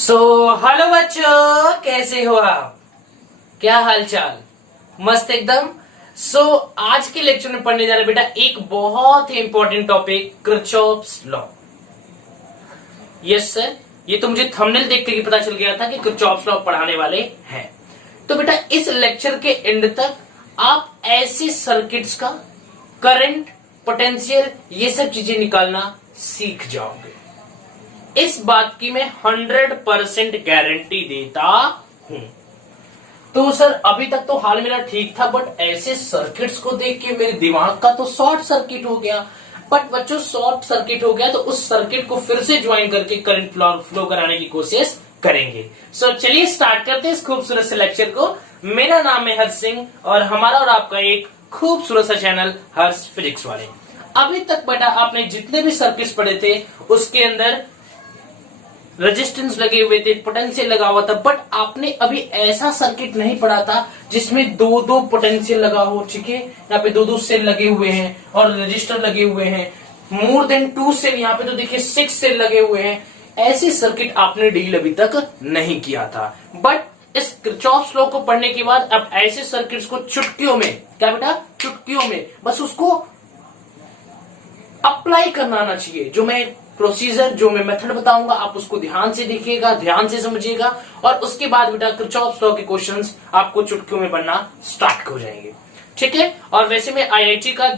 Hello बच्चों, कैसे हो आप? क्या हाल चाल? मस्त एकदम। आज के लेक्चर में पढ़ने जा रहे बेटा एक बहुत ही important topic, Kirchhoff's law. Yes sir, ये तो मुझे थंबनेल देख के ही पता चल गया था कि किरचॉफ्स लॉ पढ़ाने वाले हैं। तो बेटा इस लेक्चर के एंड तक आप ऐसे सर्किट्स का करंट, पोटेंशियल, ये सब चीजें निकालना सीख जाओगे। इस बात की मैं 100% गारंटी देता हूं। तो सर अभी तक तो हाल मेरा ठीक था, बट ऐसे सर्किट्स को देख के मेरे दिमाग का तो शॉर्ट सर्किट हो गया। बट बच्चों शॉर्ट सर्किट हो गया तो उस सर्किट को फिर से ज्वाइन करके करंट फ्लो कराने की कोशिश करेंगे। चलिए स्टार्ट करते हैं इस खूबसूरत से लेक्चर को। मेरा नाम है हर्ष सिंह और हमारा और आपका एक खूबसूरत सा चैनल हर्ष फिजिक्स वाले। अभी तक बेटा आपने जितने भी सर्किट्स पढ़े थे उसके अंदर रेजिस्टेंस लगे हुए थे, पोटेंशियल लगा हुआ था, बट आपने अभी ऐसा सर्किट नहीं पढ़ा था जिसमें दो दो पोटेंशियल लगा हो। ठीक है, यहाँ पे दो दो सेल लगे हुए हैं और रजिस्टर लगे हुए हैं, मोर देन 2 सेल, यहाँ पे तो देखिए 6 सेल लगे हुए हैं। ऐसे सर्किट आपने डील अभी तक नहीं किया था। बट इस किरचॉफ्स लॉ को पढ़ने के बाद अब ऐसे सर्किट्स को चुटकियों में, क्या बेटा, चुटकियों में बस उसको अप्लाई करना आना चाहिए। जो मैं प्रोसीजर, जो मैं मेथड बताऊंगा, आप उसको ध्यान से देखिएगा, ध्यान से समझिएगा और उसके बाद बेटा किरचॉफ्स लॉ के क्वेश्चंस आपको चुटकियों में बनना स्टार्ट हो जाएंगे। ठीक है। और वैसे में आईआईटी का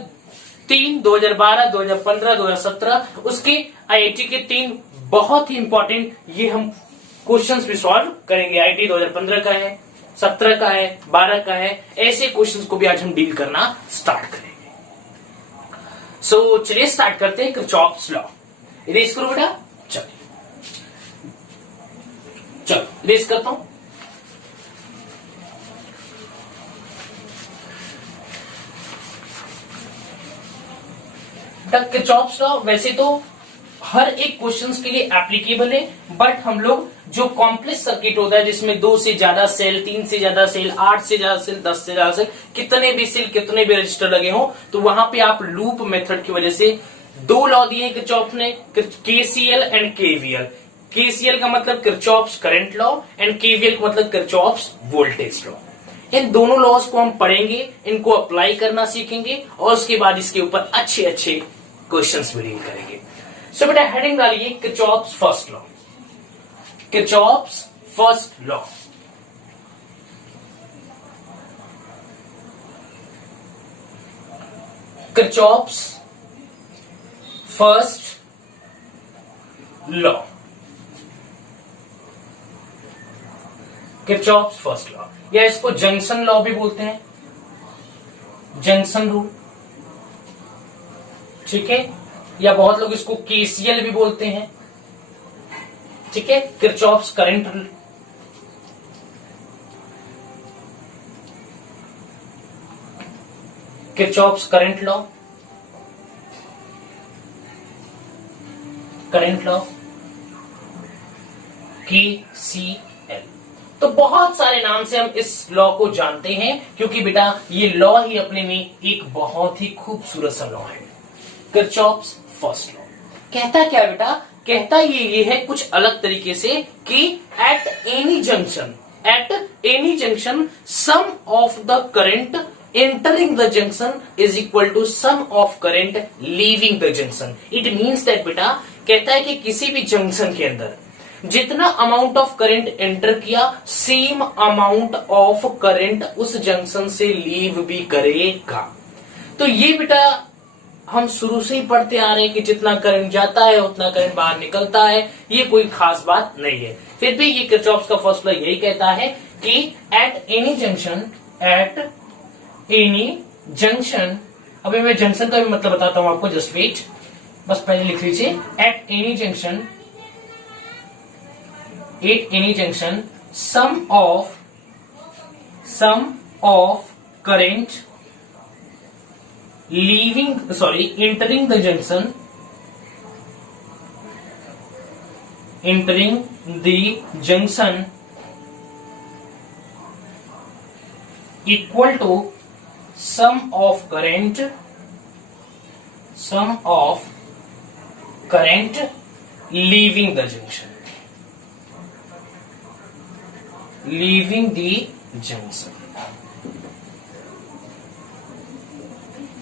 2012, 2015, 2017 उसके आईआईटी के 3 बहुत ही इंपॉर्टेंट ये हम क्वेश्चंस भी सॉल्व करेंगे। आईआईटी 2015 का है, 17 का है, 12 का है, ऐसे क्वेश्चंस को भी आज हम डील करना स्टार्ट करेंगे। चलिए स्टार्ट करते हैं किरचॉफ्स लॉ। इरेज करो बेटा, चलो इरेज करता हूं। किरचॉफ्स लॉ वैसे तो हर एक क्वेश्चंस के लिए एप्लीकेबल है, बट हम लोग जो कॉम्प्लेक्स सर्किट होता है जिसमें 2 से ज्यादा सेल, 3 से ज्यादा सेल, 8 से ज्यादा सेल, 10 से ज्यादा सेल, कितने भी सेल, कितने भी रजिस्टर लगे हो, तो वहां पे आप लूप मेथड की वजह से 2 लॉ दिए किरचॉफ ने, केसीएल एंड केवीएल। केसीएल का मतलब Kirchhoff's current law and KVL का मतलब किरचॉफ्स वोल्टेज लॉ। इन दोनों लॉज को हम पढ़ेंगे, इनको अप्लाई करना सीखेंगे और उसके बाद इसके ऊपर अच्छे अच्छे क्वेश्चंस भी डील करेंगे। बेटा हेडिंग डालिए Kirchhoff's first law. Kirchhoff's first law. Kirchhoff's first law. Kirchhoff's first law या इसको जंक्शन लॉ भी बोलते हैं, जंक्शन रूल। ठीक है, या बहुत लोग इसको केसीएल भी बोलते हैं। ठीक है, Kirchhoff's current rule. Kirchhoff's current law, current law, KCL. तो बहुत सारे नाम से हम इस लॉ को जानते हैं क्योंकि बेटा ये लॉ ही अपने में एक बहुत ही खूबसूरत सा लॉ है। किरचॉफ्स फर्स्ट लॉ कहता क्या बेटा, कहता ये है कुछ अलग तरीके से कि at any junction sum of the current entering the junction is equal to sum of current leaving the junction. It means that बेटा कहता है कि किसी भी जंक्शन के अंदर जितना अमाउंट ऑफ करंट एंटर किया, सेम अमाउंट ऑफ करंट उस जंक्शन से लीव भी करेगा। तो ये बेटा हम शुरू से ही पढ़ते आ रहे हैं कि जितना करंट जाता है उतना करंट बाहर निकलता है, ये कोई खास बात नहीं है। फिर भी ये किरचॉफ्स का फर्स्ट लॉ यही कहता है कि एट एनी जंक्शन, अभी मैं जंक्शन का भी मतलब बताता हूं आपको, जस्ट वेट, बस पहले लिख लीजिए। At any junction sum of current entering the junction equal to sum of current leaving the junction। Leaving the junction,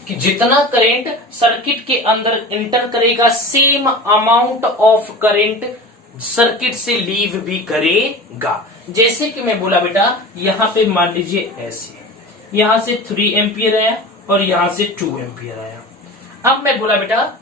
कि जितना करंट सर्किट के अंदर इंटर करेगा same amount of current circuit से लीव भी करेगा। जैसे कि मैं बोला बेटा, यहां पे मान लीजिए ऐसे, यहां से 3 एम्पियर आया और यहां से 2 एम्पियर आया। अब मैं बोला बेटा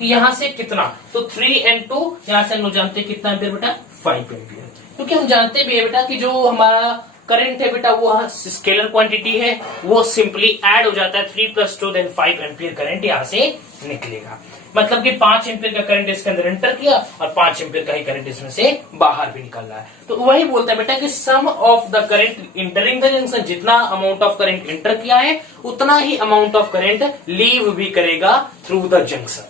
यहां से कितना, तो 3 and 2, यहां से हम लोग जानते हैं कितना एम्पियर बेटा, 5 एम्पियर। क्योंकि हम जानते भी है बेटा कि जो हमारा करंट है बेटा वो स्केलर क्वांटिटी है, वो सिंपली ऐड हो जाता है, 3 + 2 देन 5 एम्पियर करंट यहां से निकलेगा। मतलब कि 5 एम्पियर का करंट इसके अंदर एंटर किया और 5 एम्पियर का ही करंट इसमें से बाहर भी निकल रहा है। तो वही बोलता है बेटा कि sum of the current entering the junction, जितना अमाउंट ऑफ करंट एंटर किया है उतना ही अमाउंट ऑफ करंट लीव भी करेगा थ्रू द जंक्शन।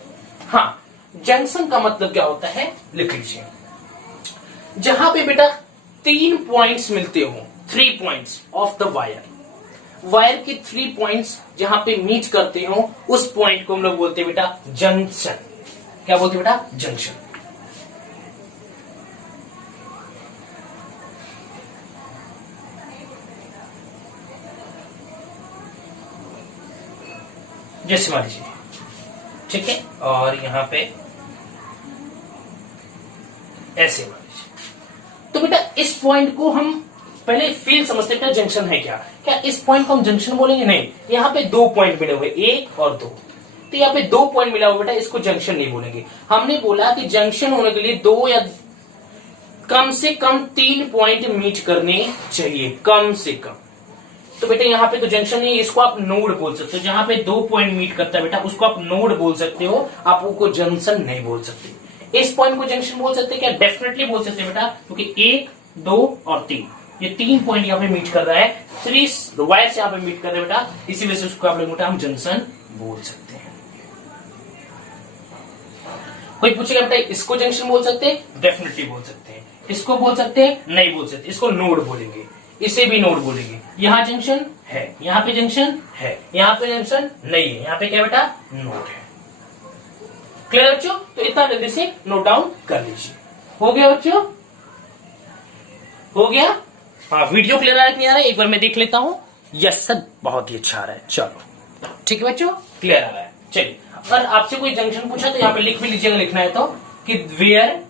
हाँ, जंक्शन का मतलब क्या होता है लिख लीजिए, जहां पे बेटा 3 पॉइंट्स मिलते हो, 3 points of the wire, wire के 3 पॉइंट्स जहां पे मीट करते हो उस पॉइंट को हम लोग बोलते हैं बेटा जंक्शन। क्या बोलते हैं बेटा, जंक्शन। जैसे मान लीजिए, ठीक है, और यहां पे ऐसे मान लीजिए। तो बेटा इस पॉइंट को हम पहले फील समझते हैं, जंक्शन है क्या। क्या इस पॉइंट को हम जंक्शन बोलेंगे? नहीं, यहाँ पे 2 पॉइंट मिले हुए, 1 और 2, तो यहाँ पे 2 पॉइंट मिला हुआ बेटा, इसको जंक्शन नहीं बोलेंगे। हमने बोला कि जंक्शन होने के लिए 2 या कम से कम 3 पॉइंट मीट करने चाहिए, कम से कम। तो बेटा यहाँ पे तो जंक्शन नहीं, इसको आप नोड बोल सकते हो। जहां पे 2 पॉइंट मीट करता है बेटा उसको आप नोड बोल सकते हो, आप उसको जंक्शन नहीं बोल सकते। इस पॉइंट को जंक्शन बोल सकते हैं क्या? डेफिनेटली बोल सकते हैं बेटा, क्योंकि 1, 2 और 3, ये 3 पॉइंट यहाँ पे मीट कर रहा है, 3 वायर्स यहाँ पे मीट कर रहे हैं बेटा, इसी वजह से उसको आप लोग बेटा हम जंक्शन बोल सकते हैं। कोई पूछेगा बेटा इसको जंक्शन बोल सकते हैं? डेफिनेटली बोल सकते हैं। इसको बोल सकते हैं? नहीं बोल सकते, इसको नोड बोलेंगे, इसे भी नोड बोलेंगे। यहाँ जंक्शन है, यहाँ पे जंक्शन है, यहाँ पे जंक्शन नहीं है, यहाँ पे क्या बेटा, नोड है। क्लियर बच्चों? तो इतना जल्दी से नोट डाउन कर लीजिए। हो गया बच्चों? हो गया? हाँ, वीडियो क्लियर आ रहा है नहीं आ रहा है, एक बार मैं देख लेता हूँ। यस सर, बहुत ही अच्छा आ रहा है। चलो ठीक है बच्चों, क्लियर आ रहा है। चलिए, अगर आपसे कोई जंक्शन पूछा तो यहाँ पे लिख भी लीजिएगा, लिखना है तो, कि वेयर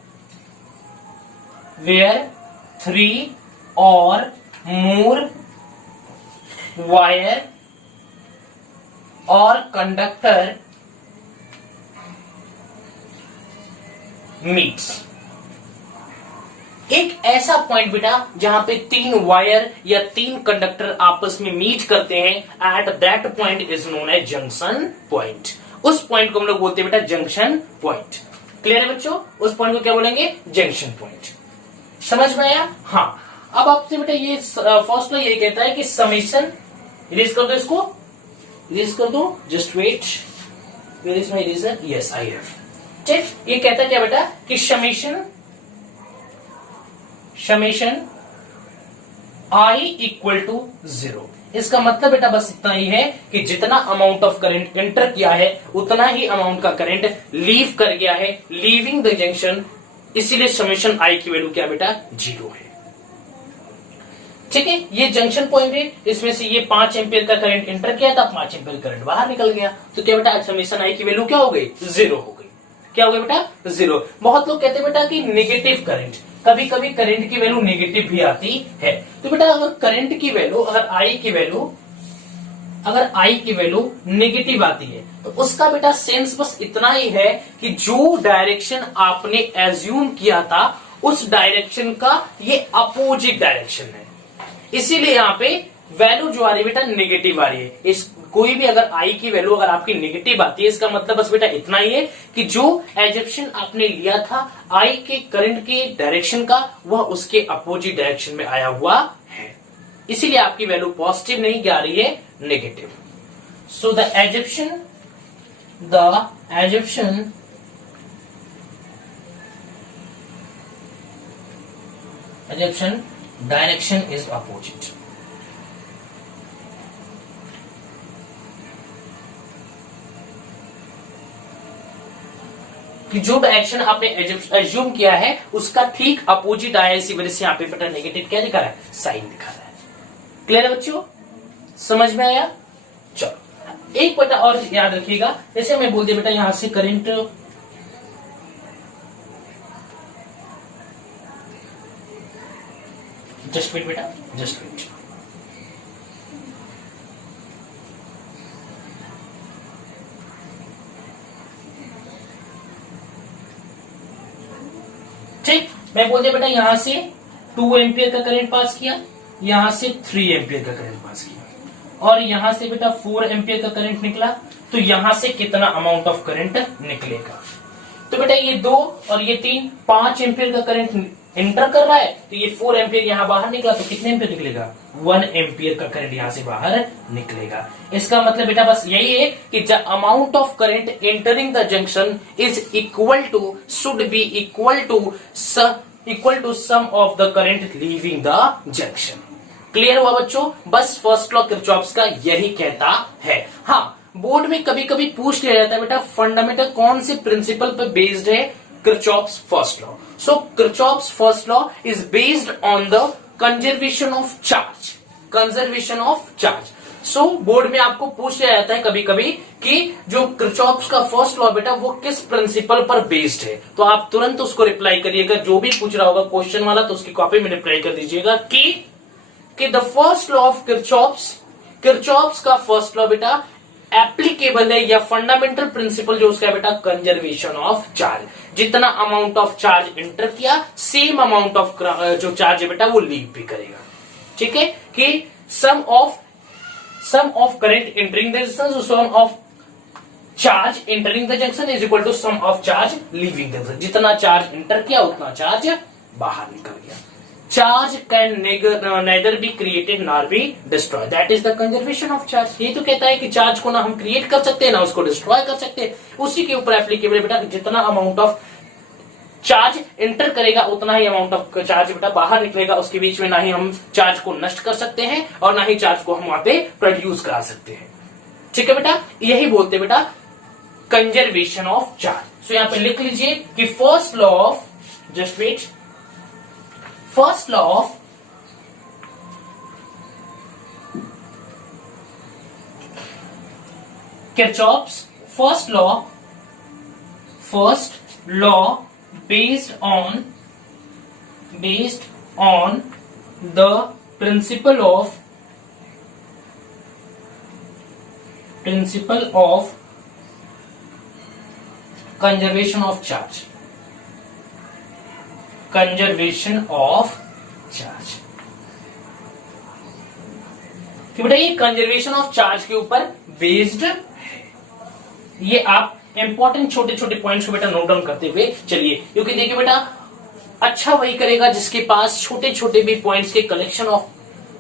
3 और मोर वायर और कंडक्टर मीट्स। एक ऐसा पॉइंट बेटा जहां पे 3 वायर या 3 कंडक्टर आपस में मीट करते हैं, at that point is known as junction point. उस पॉइंट को हम लोग बोलते हैं बेटा जंक्शन पॉइंट। क्लियर है बच्चों? उस पॉइंट को क्या बोलेंगे? Junction point. समझ में आया? हाँ, अब आपसे बेटा ये फर्स्ट लॉ ये कहता है कि समेशन, इरेज कर दो, इसको इरेज कर दो, just wait, where is my eraser? Yes I have. ठीक, ये कहता है क्या बेटा कि समेशन I इक्वल टू 0। इसका मतलब बेटा बस इतना ही है कि जितना अमाउंट ऑफ करंट एंटर किया है उतना ही अमाउंट का करंट लीव कर गया है, लीविंग द जंक्शन। इसीलिए समेशन I की वैल्यू क्या बेटा? 0 है। ठीक है, ये जंक्शन पॉइंट है, इसमें से ये 5 एम्पियर का करंट एंटर किया था, 5 एम्पियर करंट बाहर निकल गया, तो क्या बेटा समेशन I की वैल्यू क्या हो गई? 0 हो गई। क्या हो गया बेटा? 0। बहुत लोग कहते हैं बेटा कि नेगेटिव करंट, कभी कभी करंट की वैल्यू नेगेटिव भी आती है। तो बेटा अगर करंट की वैल्यू, अगर I की वैल्यू नेगेटिव आती है तो उसका बेटा सेंस बस इतना ही है कि जो डायरेक्शन आपने एज्यूम किया था उस डायरेक्शन का ये अपोजिट डायरेक्शन है, इसीलिए यहाँ पे वैल्यू जो आ रही है बेटा नेगेटिव आ रही है। इस कोई भी अगर I की वैल्यू अगर आपकी नेगेटिव आती है, इसका मतलब बस बेटा इतना ही है कि जो एजप्शन आपने लिया था I के करंट के डायरेक्शन का, वह उसके अपोजिट डायरेक्शन में आया हुआ है, इसीलिए आपकी वैल्यू पॉजिटिव नहीं आ रही है, negative. So the assumption direction is opposite. कि जो डायरेक्शन आपने एज्यूम किया है उसका ठीक अपोजिट आया, इसी वजह से यहाँ पे बेटा नेगेटिव क्या दिखा रहा है, साइन दिखा रहा है। क्लियर है बच्चों, समझ में आया? चलो एक बेटा और याद रखिएगा, जैसे मैं बोल दिया बेटा यहां से करंट जस्ट वेट बेटा, जस्ट वेट। ठीक, मैं बोल दिया बेटा यहां से 2 एम्पियर का करंट पास किया, यहां से 3 एम्पियर का करंट पास किया, और यहां से बेटा 4 एम्पियर का करंट निकला, तो यहां से कितना अमाउंट ऑफ करंट निकलेगा? तो बेटा ये 2 और ये 3, 5 एम्पियर का करंट एंटर कर रहा है, तो ये 4 एम्पियर यहां बाहर निकला, तो कितने एम्पियर निकलेगा? 1 एम्पियर का करंट यहां से बाहर निकलेगा। इसका मतलब बेटा बस यही है कि the amount of current entering the junction is equal to, should be equal to sum of the current leaving the junction. Clear हुआ बच्चों? बस फर्स्ट लॉ किरचॉफ्स का यही कहता है। हाँ, बोर्ड में कभी कभी पूछ लिया जाता है बेटा फंडामेंटल कौन से प्रिंसिपल पर बेस्ड है Kirchhoff's first law. So Kirchhoff's first law is based on the conservation of charge, conservation of charge. So board में आपको पूछ लिया जाता है कभी कभी कि जो किरचॉफ्स का फर्स्ट लॉ बेटा वो किस प्रिंसिपल पर बेस्ड है, तो आप तुरंत उसको रिप्लाई करिएगा। जो भी पूछ रहा होगा क्वेश्चन वाला तो उसकी कॉपी में रिप्लाई कर दीजिएगा कि the first law of Kirchhoff's का फर्स्ट लॉ बेटा एप्लीकेबल है या फंडामेंटल प्रिंसिपल जो उसका है बेटा कंजर्वेशन ऑफ चार्ज। जितना अमाउंट ऑफ चार्ज एंटर किया सेम अमाउंट ऑफ जो चार्ज है बेटा वो लीव भी करेगा। ठीक है, कि sum of current entering the junction, sum of charge entering the junction is equal to sum of charge leaving the junction. जितना चार्ज एंटर किया उतना चार्ज बाहर निकल गया। Charge can nether be created nor be destroy, that is the conservation of charge. ये तो कहता है कि चार्ज को ना हम क्रिएट कर सकते हैं ना उसको डिस्ट्रॉय कर सकते हैं, उसी के ऊपर एप्लीकेबल बेटा। जितना अमाउंट ऑफ चार्ज एंटर करेगा उतना ही अमाउंट ऑफ चार्ज बेटा बाहर निकलेगा। उसके बीच में ना ही हम चार्ज को नष्ट कर सकते हैं और ना ही चार्ज को हम वहां पे प्रोड्यूस करा सकते हैं। ठीक है बेटा, यही बोलते बेटा कंजर्वेशन ऑफ चार्ज। सो यहां पे लिख लीजिए कि first law of, just wait, first law of Kirchhoff's first law based on the principle of conservation of charge, conservation of charge. कि बेटा ये कंजर्वेशन ऑफ चार्ज के ऊपर बेस्ड है। ये आप इंपॉर्टेंट छोटे छोटे पॉइंट्स को बेटा नोट डाउन करते हुए चलिए, क्योंकि देखिए बेटा अच्छा वही करेगा जिसके पास छोटे छोटे भी पॉइंट्स के कलेक्शन ऑफ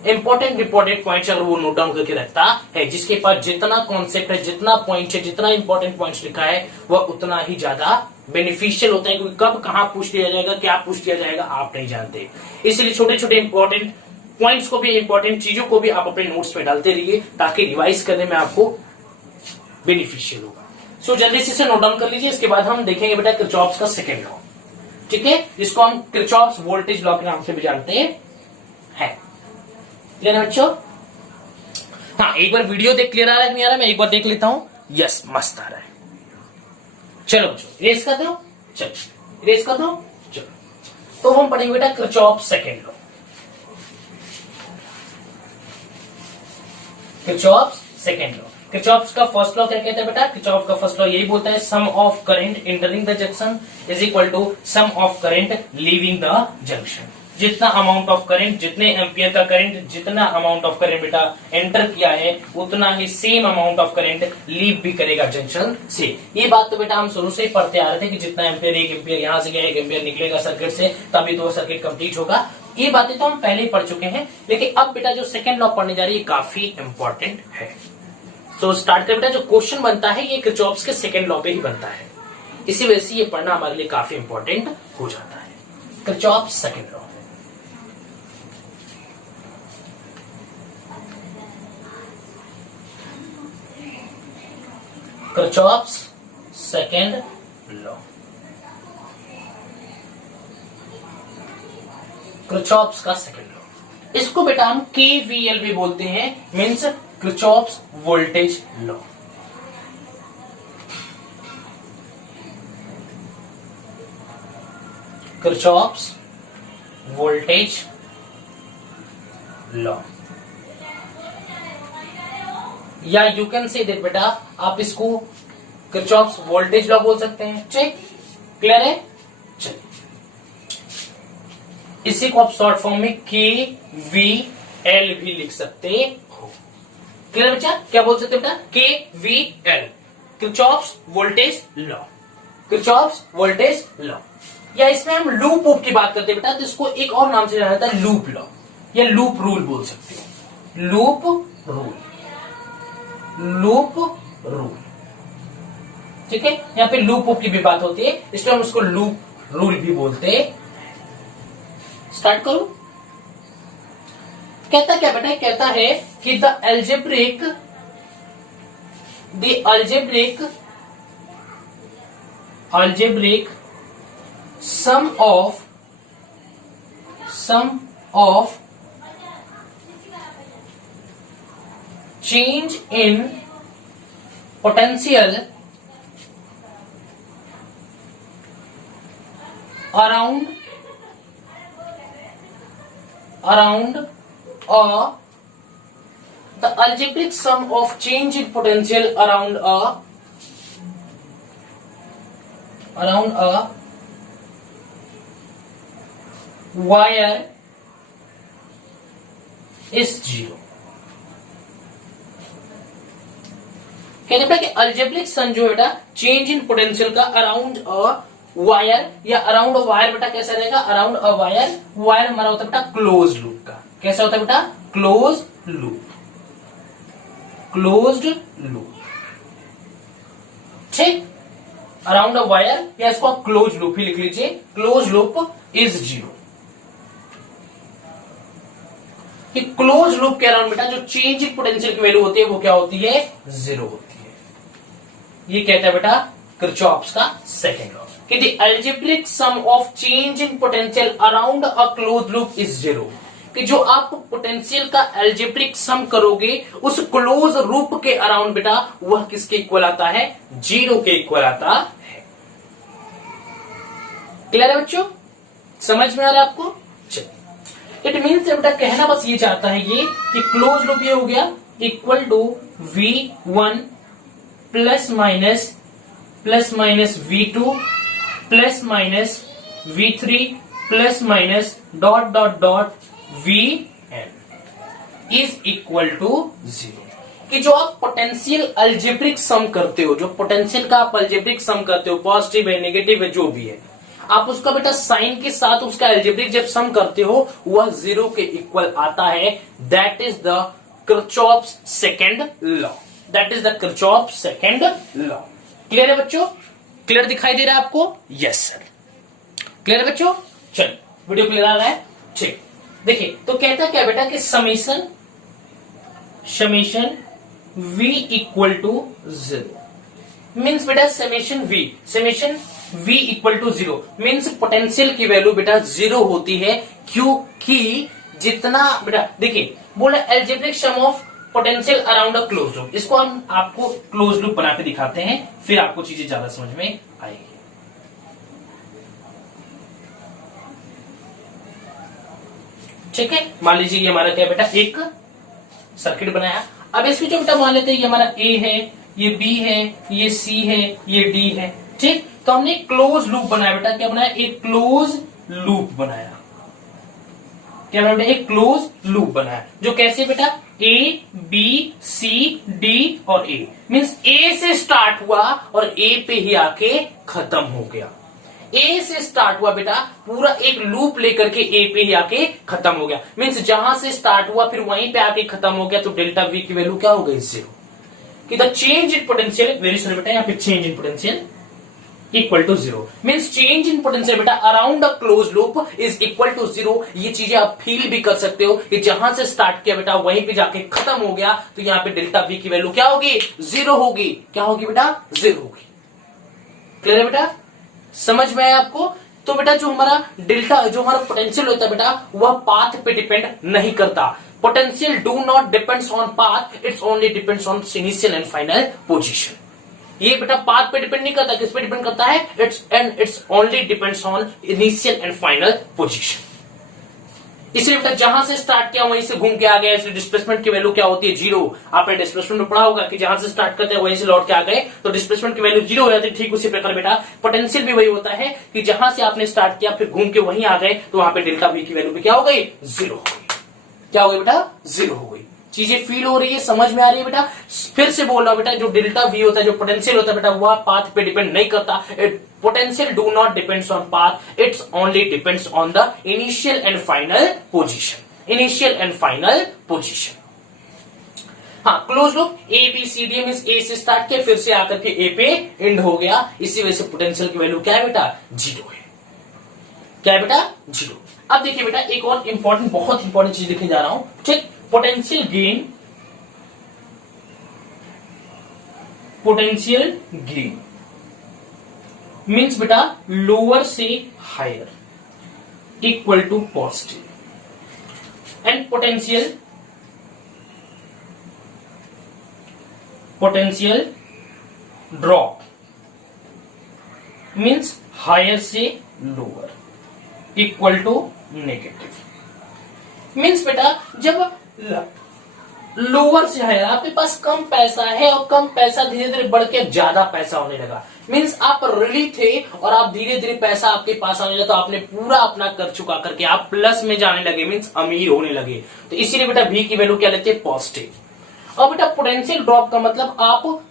इंपॉर्टेंट पॉइंट्स अगर वो नोट डाउन करके रखता है। जिसके पास जितना कॉन्सेप्ट है, जितना पॉइंट है, जितना इंपॉर्टेंट पॉइंट्स लिखा है वह उतना ही ज्यादा बेनिफिशियल होता है, क्योंकि कब कहां पूछ लिया जाएगा, क्या पूछ लिया जाएगा आप नहीं जानते। इसलिए छोटे छोटे इंपॉर्टेंट पॉइंट्स को भी, इंपॉर्टेंट चीजों को भी आप अपने नोट्स में डालते रहिए ताकि रिवाइज करने में आपको बेनिफिशियल होगा। सो जल्दी से इसे नोट डाउन कर लीजिए। इसके बाद हम देखेंगे बेटा किरचॉफ्स का सेकेंड लॉ, ठीक है, जिसको हम किरचॉफ्स वोल्टेज लॉ के नाम से भी जानते हैं। क्लियर है बच्चों? हाँ, एक बार वीडियो देख क्लियर आ रहा है कि नहीं आ रहा है? मैं एक बार देख लेता हूं। यस, मस्त आ रहा है। चलो बच्चों इरेज कर दो, चलो इरेज कर दो। चलो तो हम पढ़ेंगे बेटा Kirchhoff's second law. Kirchhoff's second law, Kirchhoff's का फर्स्ट लॉ क्या कहता है बेटा? किरचॉफ का फर्स्ट लॉ यही बोलता है sum of current entering the junction is equal to sum of current leaving the junction. जितना अमाउंट ऑफ करंट, जितने एम्पियर का करंट, जितना अमाउंट ऑफ करंट बेटा एंटर किया है उतना ही same amount of current leave भी करेगा जंक्शन से। ये बात तो बेटा हम शुरू से ही पढ़ते आ रहे थे कि जितना एम्पियर, 1 एम्पियर यहां से गया, 1 एम्पियर निकलेगा सर्किट से, तभी तो सर्किट कंप्लीट होगा। ये बातें तो हम पहले ही पढ़ चुके हैं, लेकिन अब बेटा जो सेकेंड लॉ पढ़ने जा रही है काफी इंपॉर्टेंट है। तो स्टार्ट कर बेटा, जो क्वेश्चन बनता है ये किरचॉफ्स के सेकेंड लॉ पे ही बनता है, इसी वजह से ये पढ़ना हमारे लिए काफी इंपॉर्टेंट हो जाता है। Kirchhoff's second law, Kirchhoff's second law. Kirchhoff's का सेकंड लॉ। इसको बेटा हम KVL भी बोलते हैं, means Kirchhoff's voltage law. Kirchhoff's voltage law, या यू कैन से दैट बेटा आप इसको किरचॉफ्स वोल्टेज लॉ बोल सकते हैं। ठीक, क्लियर है? चलिए, इसी को आप शॉर्ट फॉर्म में KVL भी लिख सकते हो। क्लियर बच्चा? क्या बोल सकते हो बेटा? KVL, Kirchhoff's voltage law, Kirchhoff's voltage law. या इसमें हम लूप की बात करते हैं बेटा, तो इसको एक और नाम से जाना जाता है, लूप लॉ या लूप रूल बोल सकते हो। Loop rule, loop rule. ठीक है, यहाँ पे लूप की भी बात होती है, इसलिए हम उसको लूप रूल भी बोलते हैं। स्टार्ट करो। कहता क्या बेटा? कहता है कि the algebraic sum of change in potential around the algebraic sum of change in potential around a wire is 0। कहने पर कि अल्जेब्रिक सन जो है बेटा चेंज इन पोटेंशियल का अराउंड अ वायर या अराउंड अ वायर बेटा कैसा रहेगा? अराउंड अ वायर, वायर हमारा होता है बेटा क्लोज लूप का। कैसा होता है बेटा? Close loop, closed loop. ठीक, अराउंड अ वायर या इसको आप क्लोज लूप ही लिख लीजिए। Close loop is 0। कि क्लोज लूप के अराउंड बेटा जो चेंज इन पोटेंशियल की वैल्यू होती है वो क्या होती है? 0 होती है। ये कहता है बेटा किरचॉफ्स का सेकंड लॉ कि the algebraic sum of change in potential around a close loop is 0। कि जो आप पोटेंशियल का अलजेब्रिक सम करोगे उस क्लोज लूप के अराउंड बेटा वह किसके इक्वल आता है? 0 के इक्वल आता है। क्लियर है बच्चों? समझ में आ रहा है आपको? चलिए, इट मीन्स बेटा कहना बस ये चाहता है ये कि क्लोज लूप ये हो गया equal to V1 plus minus V2 plus minus V3 plus minus dot dot dot Vn is equal to 0। कि जो आप पोटेंशियल अल्जेब्रिक सम करते हो, जो पोटेंशियल का आप अल्जेब्रिक सम करते हो, पॉजिटिव है नेगेटिव है जो भी है, आप उसका बेटा साइन के साथ उसका अलजेब्रिक जब सम करते हो वह 0 के इक्वल आता है। That is the Kirchhoff's second law, that is the Kirchhoff's second law. Clear है बच्चों? क्लियर दिखाई दे रहा है आपको? यस सर, क्लियर है बच्चों? चलिए, वीडियो क्लियर आ रहा है? ठीक, देखिए तो कहता क्या बेटा कि summation V equal to 0 means बेटा summation V equal to 0 means potential की वैल्यू बेटा 0 होती है। क्योंकि जितना बेटा देखिए बोला algebraic sum of potential around a close loop, इसको हम आपको क्लोज लूप बना के दिखाते हैं, फिर आपको चीजें ज्यादा समझ में आएगी। ठीक है, मान लीजिए ये हमारा क्या बेटा एक सर्किट बनाया। अब इसमें जो बेटा मान लेते हैं ये हमारा A है, ये B है, ये C है, ये D है। ठीक, तो हमने क्लोज लूप बनाया बेटा। क्या बनाया? एक क्लोज लूप बनाया। क्या बनाया बेटा? एक क्लोज लूप बनाया जो कैसे बेटा A B C D और A मीन्स A से स्टार्ट हुआ और A पे ही आके खत्म हो गया। A से स्टार्ट हुआ बेटा पूरा एक लूप लेकर के A पे ही आके खत्म हो गया। मीन्स जहां से स्टार्ट हुआ फिर वहीं पे आके खत्म हो गया, तो डेल्टा V की वैल्यू क्या हो गई? 0। कि the change in potential, very sorry बेटा यहाँ पे change in potential equal to 0 means change in potential बेटा around a close loop is equal to 0। ये चीजें आप फील भी कर सकते हो कि जहां से स्टार्ट किया बेटा वहीं पे जाके खत्म हो गया, तो यहाँ पे डेल्टा V की वैल्यू क्या होगी? 0 होगी। क्या होगी बेटा? 0 होगी। क्लियर है बेटा? समझ में आया आपको? तो बेटा जो हमारा डेल्टा, जो हमारा पोटेंशियल होता है बेटा, वह पाथ पे डिपेंड नहीं करता। Potential do not depends on path, it's only depends on initial and final position. ये बेटा पाथ पे डिपेंड नहीं करता, किस पे डिपेंड करता है? It's only depends on initial and final position. इसलिए बेटा जहां से स्टार्ट किया वहीं से घूम के आ गया, इसलिए डिस्प्लेसमेंट की वैल्यू क्या होती है? जीरो। आपने डिस्प्लेसमेंट में पढ़ा होगा कि जहां से स्टार्ट करते हैं वहीं से लौट के आ गए तो डिस्प्लेसमेंट की वैल्यू जीरो हो जाती है। ठीक उसी प्रकार बेटा पोटेंशियल भी वही होता है कि जहां से आपने स्टार्ट किया फिर घूम के वहीं आ गए तो वहां पे डेल्टा वी की वैल्यू भी क्या हो गई? जीरो हो गई। क्या हो गई बेटा? जीरो हो गई। चीजें फील हो रही है, समझ में आ रही है बेटा? फिर से बोल रहा हूं बेटा, जो डेल्टा वी होता है, जो पोटेंशियल होता है बेटा, वह पाथ पे डिपेंड नहीं करता। Potential do not depends on path, it's only depends on the initial and final position. Initial and final position. हाँ, close loop A B C D means A से स्टार्ट किया फिर से आकर के ए पे एंड हो गया। इसी वजह से पोटेंशियल की वैल्यू क्या है बेटा? जीरो है। क्या है बेटा? जीरो। अब देखिए बेटा एक और इंपॉर्टेंट, बहुत इंपॉर्टेंट चीज लिखने जा रहा हूं, ठीक? Potential gain, potential gain means बेटा लोअर से higher equal to positive, and potential drop means higher से lower equal to negative. Means बेटा जब लोअर से हायर, आपके पास कम पैसा है और कम पैसा धीरे धीरे बढ़ के ज्यादा पैसा होने लगा, मीन्स आप रेडी थे और आप धीरे धीरे पैसा आपके पास आने लगा तो आपने पूरा अपना कर चुका करके आप प्लस में जाने लगे, मीन्स अमीर होने लगे। तो इसीलिए बेटा भी की वैल्यू क्या लेते हैं? पॉजिटिव। और बेटा पोटेंशियल ड्रॉप का मतलब आप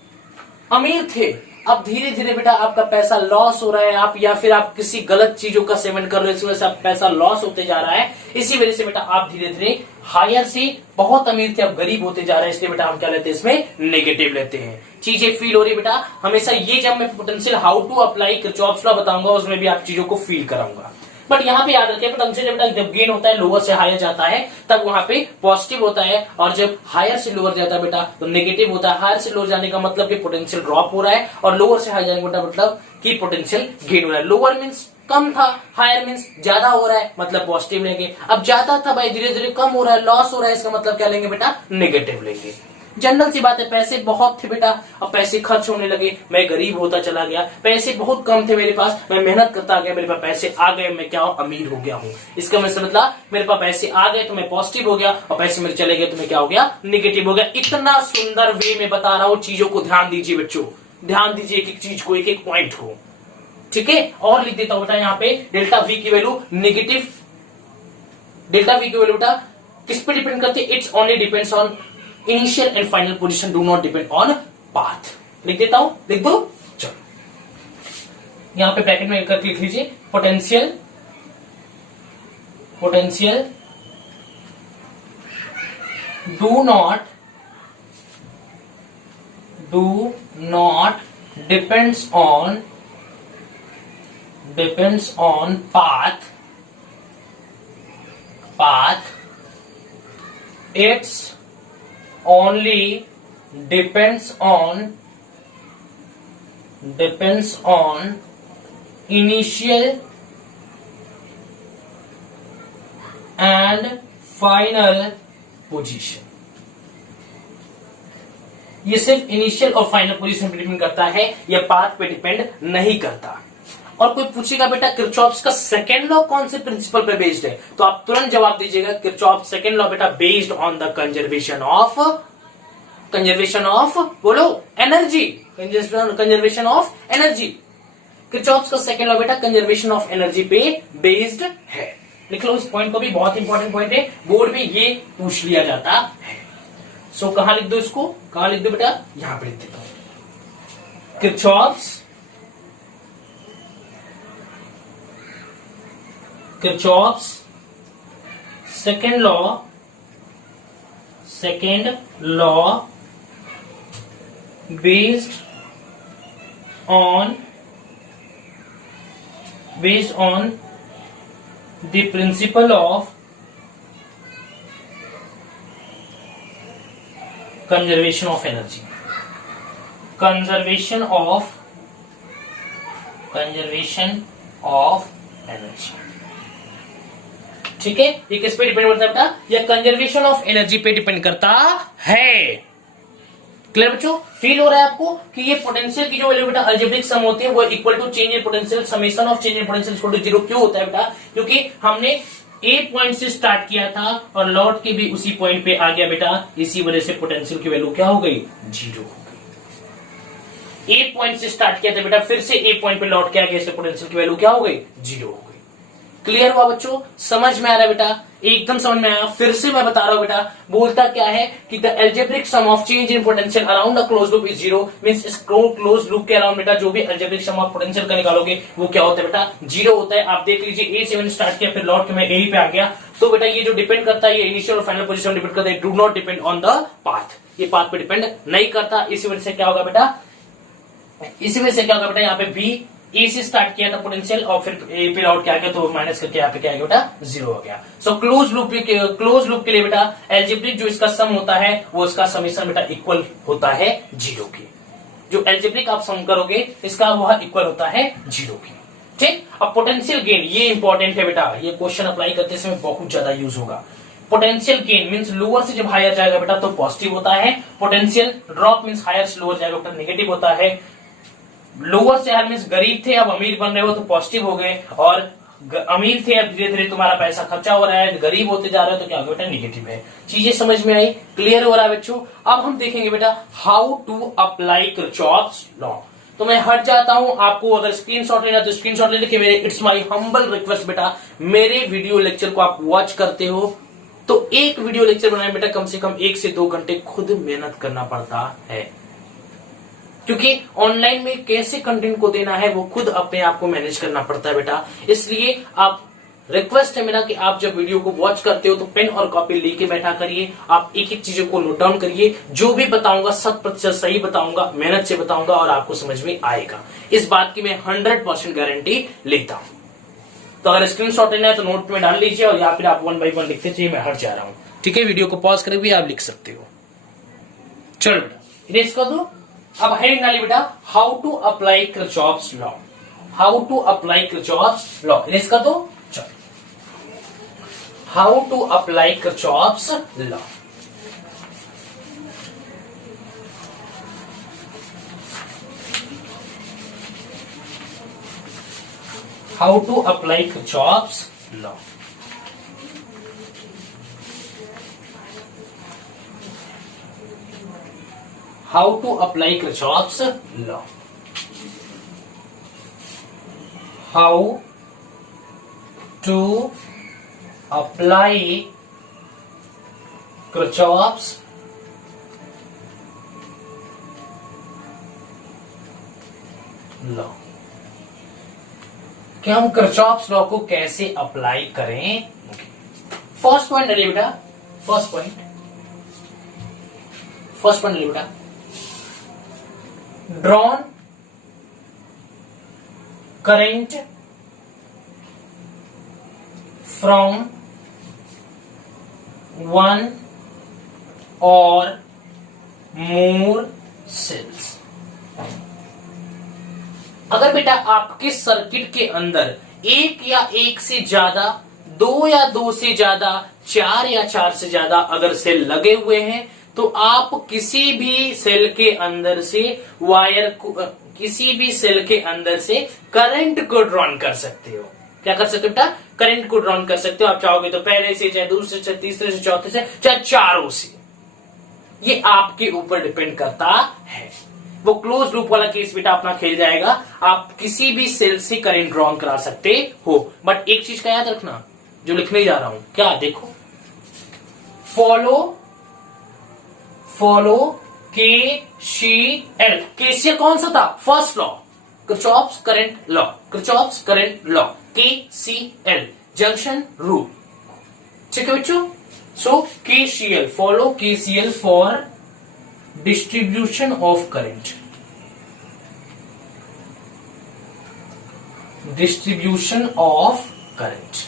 अमीर थे, अब धीरे धीरे बेटा आपका पैसा लॉस हो रहा है, आप या फिर आप किसी गलत चीजों का सेवन कर रहे हो, इस वजह से आप पैसा लॉस होते जा रहा है। इसी वजह से बेटा आप धीरे धीरे हायर से बहुत अमीर थे, अब गरीब होते जा रहे हैं, इसलिए बेटा हम क्या लेते हैं? इसमें नेगेटिव लेते हैं। चीजें फील हो रही है बेटा? हमेशा ये जब मैं potential how to apply Kirchhoff's law बताऊंगा उसमें भी आप चीजों को फील कराऊंगा। बट यहाँ पे याद रखिए पोटेंशियल जब गेन होता है लोअर से हायर जाता है तब वहां पे पॉजिटिव होता है, और जब हायर से लोअर जाता है बेटा तो नेगेटिव होता है। हायर से लोअर जाने का मतलब कि पोटेंशियल ड्रॉप हो रहा है, और लोअर से हायर जाने का मतलब कि पोटेंशियल गेन हो रहा है। लोअर मीन्स कम था, हायर मीन्स ज्यादा हो रहा है, मतलब पॉजिटिव लेंगे। अब ज्यादा था भाई, धीरे धीरे कम हो रहा है, लॉस हो रहा है, इसका मतलब क्या लेंगे बेटा? नेगेटिव लेंगे। जनरल सी बात है, पैसे बहुत थे बेटा, अब पैसे खर्च होने लगे, मैं गरीब होता चला गया। पैसे बहुत कम थे मेरे पास, मैं मेहनत करता गया, मेरे पास पैसे आ गए, मैं क्या हूं? अमीर हो गया हूं। इसका मतलब मेरे पास पैसे आ गए तो मैं पॉजिटिव हो गया, और पैसे मेरे चले गए तो मैं क्या हो गया? नेगेटिव हो गया। इतना सुंदर वे में बता रहा हूं, चीजों को ध्यान दीजिए बच्चों, ध्यान दीजिए एक एक चीज को, एक एक पॉइंट को, ठीक है? और लिख देता हूं बेटा यहाँ पे डेल्टा वी की वैल्यू नेगेटिव। डेल्टा वी की वैल्यू बेटा किस पे डिपेंड करती है? It's only depends on initial and final position, do not depend on path. लिख देता हूं, लिख दो। चलो यहां पे ब्रैकेट में करके लिख लीजिए potential do not depends on path, it's only depends on initial and final position। ये सिर्फ इनिशियल और फाइनल पोजीशन पे डिपेंड करता है, यह पाथ पे डिपेंड नहीं करता। और कोई पूछेगा बेटा किरचॉफ्स का सेकेंड लॉ कौन से प्रिंसिपल पे बेस्ड है, तो आप तुरंत जवाब दीजिएगा किरचॉफ सेकेंड लॉ बेटा based on the conservation of बोलो energy, conservation of energy. Kirchhoff's का सेकेंड लॉ बेटा कंजर्वेशन ऑफ एनर्जी पे बेस्ड है। लिख लो इस पॉइंट को भी, बहुत इंपॉर्टेंट पॉइंट है, बोर्ड में ये पूछ लिया जाता है। सो कहां लिख दो इसको? कहां लिख दो बेटा? यहां पे लिख देता हूं Kirchhoff's second law based on the principle of conservation of energy, conservation of energy. ठीक है, ये किस पे डिपेंड करता है बेटा? ये कंजर्वेशन ऑफ एनर्जी पे डिपेंड करता है। क्लियर बच्चों? फील हो रहा है आपको कि ये पोटेंशियल की जो वैल्यू बेटा अलजेब्रिक सम होती है वो equal to change in potential summation of change in potential equal to 0 क्यों होता है बेटा? क्योंकि हमने ए पॉइंट से स्टार्ट किया था और लौट के भी उसी पॉइंट पे आ गया बेटा, इसी वजह से पोटेंशियल की वैल्यू क्या हो गई? 0 हो गई। ए पॉइंट से स्टार्ट किया था बेटा, फिर से ए पॉइंट पे लौट के आ गया, इससे पोटेंशियल की वैल्यू क्या हो गई? 0 हो गई। क्लियर हुआ बच्चों? समझ में आ रहा है बेटा? एकदम समझ में आया। फिर से मैं बता रहा हूं बेटा, बोलता क्या है कि the algebraic sum of change in potential around the close loop is 0 means इस क्लोज लूप के अराउंड बेटा जो भी एल्जेब्रिक सम ऑफ पोटेंशियल का निकालोगे वो क्या होता है बेटा? 0 होता है। आप देख लीजिए, ए से मैंने स्टार्ट किया, फिर लौट के मैं ए पे आ गया, तो बेटा ये जो डिपेंड करता है ये इनिशियल और फाइनल पोजीशन डिपेंड करता है, do not depend on the path. ये पाथ पे डिपेंड नहीं करता। इसी वजह से क्या होगा बेटा? इसी वजह से क्या होगा बेटा? यहाँ पे बी ए से स्टार्ट किया था पोटेंशियल और फिर ए पे लौट के आ गया, तो माइनस करके यहाँ पे क्या आ गया बेटा? 0 हो गया। सो क्लोज लूप के लिए बेटा एल्जेब्रिक जो इसका सम होता है वो इसका समीशन बेटा इक्वल होता है 0 के। जो एल्जेब्रिक आप सम करोगे इसका वह इक्वल होता है 0 के। ठीक। अब पोटेंशियल गेन ये इंपॉर्टेंट है बेटा, ये क्वेश्चन अप्लाई करते समय बहुत ज्यादा यूज होगा। पोटेंशियल गेन मींस लोअर से जब हायर जाएगा बेटा तो पॉजिटिव होता है। पोटेंशियल ड्रॉप मींस हायर से लोअर जाएगा बेटा नेगेटिव होता है। लोअर से हायर मींस गरीब थे अब अमीर बन रहे हो तो पॉजिटिव हो गए, और अमीर थे अब धीरे धीरे तुम्हारा पैसा खर्चा हो रहा है, गरीब होते जा रहे हो तो क्या होगा बेटा? नेगेटिव है। चीजें समझ में आई? क्लियर हो रहा है बच्चों? अब हम देखेंगे बेटा how to apply Kirchhoff's law. तो मैं हट जाता हूं, आपको अगर स्क्रीनशॉट लेना तो स्क्रीनशॉट ले लेके मेरे इट्स माय हम्बल रिक्वेस्ट बेटा, मेरे वीडियो लेक्चर को आप वॉच करते हो तो एक वीडियो लेक्चर बनाने बेटा कम से कम 1 से 2 घंटे खुद मेहनत करना पड़ता है, क्योंकि ऑनलाइन में कैसे कंटेंट को देना है वो खुद अपने आप को मैनेज करना पड़ता है बेटा। इसलिए आप रिक्वेस्ट है मेरा कि आप जब वीडियो को वॉच करते हो तो पेन और कॉपी लेके बैठा करिए, आप एक एक चीजों को नोट डाउन करिए। जो भी बताऊंगा 100% सही बताऊंगा, मेहनत से बताऊंगा और आपको समझ में आएगा, इस बात की मैं 100% गारंटी लेता हूं। तो अगर स्क्रीनशॉट लेना है तो नोट में डाल लीजिए और या फिर आप 1 बाय 1 लिखते चाहिए, मैं हट जा रहा हूं। ठीक है, वीडियो को पॉज करके भी आप लिख सकते हो। चलो बेटा इरेज कर दो। अब हेडिंग डालिए बेटा how to apply Kirchhoff's law. How to apply Kirchhoff's law, erase कर दो। चलो, how to apply Kirchhoff's law. How to apply Kirchhoff's law. How to apply Kirchhoff's law? How to apply Kirchhoff's law? कि हम Kirchhoff's law को कैसे apply करें? First point डालिए बेटा, फर्स्ट पॉइंट डालिए बेटा, drawn current from one or more cells। अगर बेटा आपके सर्किट के अंदर एक या एक से ज्यादा, 2 या 2 से ज्यादा, 4 या 4 से ज्यादा अगर सेल लगे हुए हैं तो आप किसी भी सेल के अंदर से वायर को, किसी भी सेल के अंदर से करंट को ड्रॉन कर सकते हो। क्या कर सकते हो बेटा? करंट को ड्रॉन कर सकते हो। आप चाहोगे तो पहले से, चाहे दूसरे से, तीसरे से, चौथे से, चाहे चारों से, ये आपके ऊपर डिपेंड करता है। वो क्लोज लूप वाला केस बेटा अपना खेल जाएगा, आप किसी भी सेल से करंट ड्रॉन करा सकते हो। बट एक चीज का याद रखना जो लिखने जा रहा हूं, क्या देखो, फॉलो KCL। KCL कौन सा था? First law, Kirchhoff's current law, Kirchhoff's current law, KCL junction rule. ठीक है बच्चों? सो KCL, follow KCL for distribution of current, distribution of current.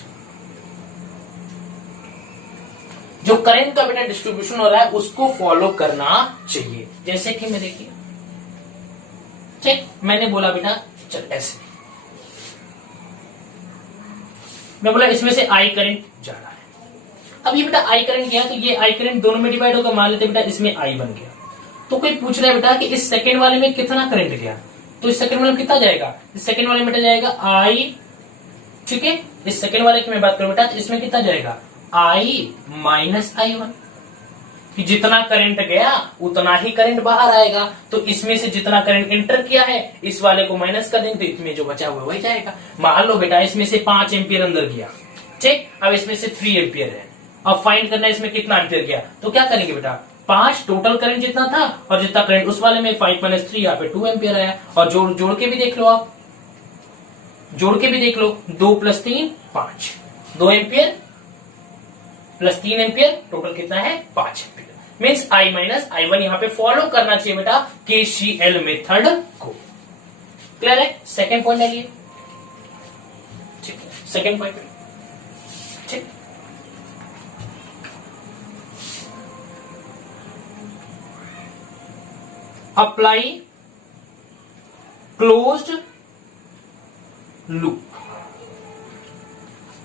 जो करंट का बेटा डिस्ट्रीब्यूशन हो रहा है उसको फॉलो करना चाहिए। जैसे कि मैं देखिए, ठीक, मैंने बोला बेटा चल ऐसे मैं बोला इसमें से आई करंट जा रहा है। अब ये बेटा आई करंट गया तो ये आई करंट दोनों में डिवाइड होगा, मान लेते बेटा इसमें आई बन गया। तो कोई पूछ रहा है बेटा कि इस सेकंड वाले में कितना करंट गया, तो इस सेकंड वाले में कितना जाएगा, इस सेकंड वाले में बेटा जाएगा आई, ठीक है। इस सेकंड वाले की मैं बात करूं बेटा तो इसमें कितना जाएगा आई माइनस आई वन, कि जितना करंट गया उतना ही करंट बाहर आएगा। तो इसमें से जितना करंट एंटर किया है इस वाले को माइनस कर देंगे तो इसमें जो बचा हुआ वही जाएगा। मान लो बेटा इसमें से 5 एम्पियर अंदर गया, ठीक। अब इसमें से 3 एम्पियर है, अब फाइंड करना है इसमें कितना एम्पियर गया। तो क्या करेंगे बेटा 5 टोटल करंट जितना था और जितना करंट उस वाले में 5 माइनस 3 यहाँ पे 2 एम्पियर आया। और जोड़ के भी देख लो, आप जोड़ के भी देख लो, 2 + 3 5, 2 एम्पियर प्लस 3 एम्पियर टोटल कितना है 5 ampere. Means I minus I one यहाँ पे फॉलो करना चाहिए बेटा KCL मेथड को। क्लियर है? सेकेंड पॉइंट है ये, ठीक है। सेकेंड पॉइंट, ठीक। Apply closed loop.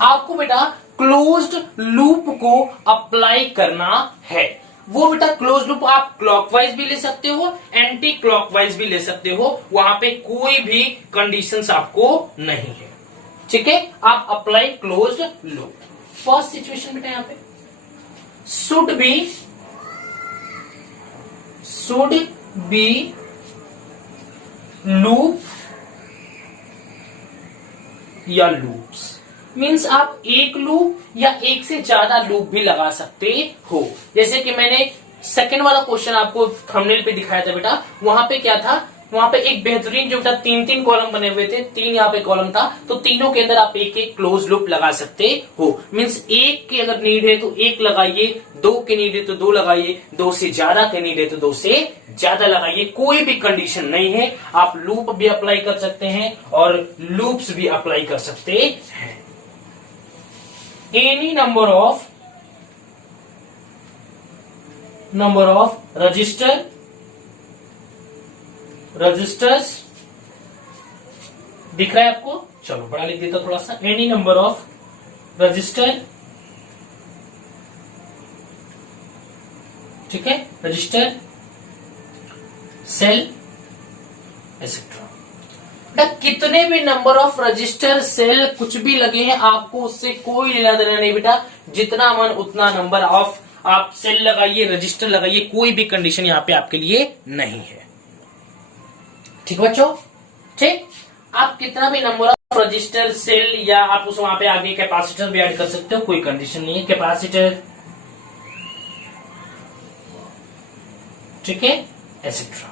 आपको बेटा क्लोज्ड लूप को अप्लाई करना है। वो बेटा क्लोज लूप आप क्लॉकवाइज भी ले सकते हो, एंटी क्लॉकवाइज भी ले सकते हो, वहां पे कोई भी कंडीशंस आपको नहीं है, ठीक है। आप apply closed loop. First situation बेटा यहां पे शुड बी लूप या लूप्स, मीन्स आप एक लूप या एक से ज्यादा लूप भी लगा सकते हो। जैसे कि मैंने सेकंड वाला क्वेश्चन आपको थंबनेल पे दिखाया था बेटा, वहां पे क्या था, वहां पे एक बेहतरीन जो बेटा 3 कॉलम बने हुए थे, 3 यहाँ पे कॉलम था, तो तीनों के अंदर आप एक एक क्लोज लूप लगा सकते हो। मीन्स एक की अगर नीड है तो एक लगाइए, 2 की नीड है तो 2 लगाइए, 2 से ज्यादा की नीड है तो 2 से ज्यादा लगाइए, कोई भी कंडीशन नहीं है। आप लूप भी अप्लाई कर सकते हैं और लूप्स भी अप्लाई कर सकते हैं। एनी नंबर ऑफ रजिस्टर्स दिख रहा है आपको, चलो बड़ा लिख देता थोड़ा सा। एनी नंबर ऑफ रजिस्टर, ठीक है, रजिस्टर सेल एसेट्रा। कितने भी नंबर ऑफ रजिस्टर सेल कुछ भी लगे हैं आपको उससे कोई लेना देना नहीं बेटा, जितना मन उतना नंबर ऑफ आप सेल लगाइए, रजिस्टर लगाइए, कोई भी कंडीशन यहाँ पे आपके लिए नहीं है, ठीक बच्चों, ठीक। आप कितना भी नंबर ऑफ रजिस्टर सेल या आप उस वहां पे आगे कैपेसिटर भी ऐड कर सकते हो, कोई कंडीशन नहीं है। कैपेसिटर, ठीक है, एसेट्रा।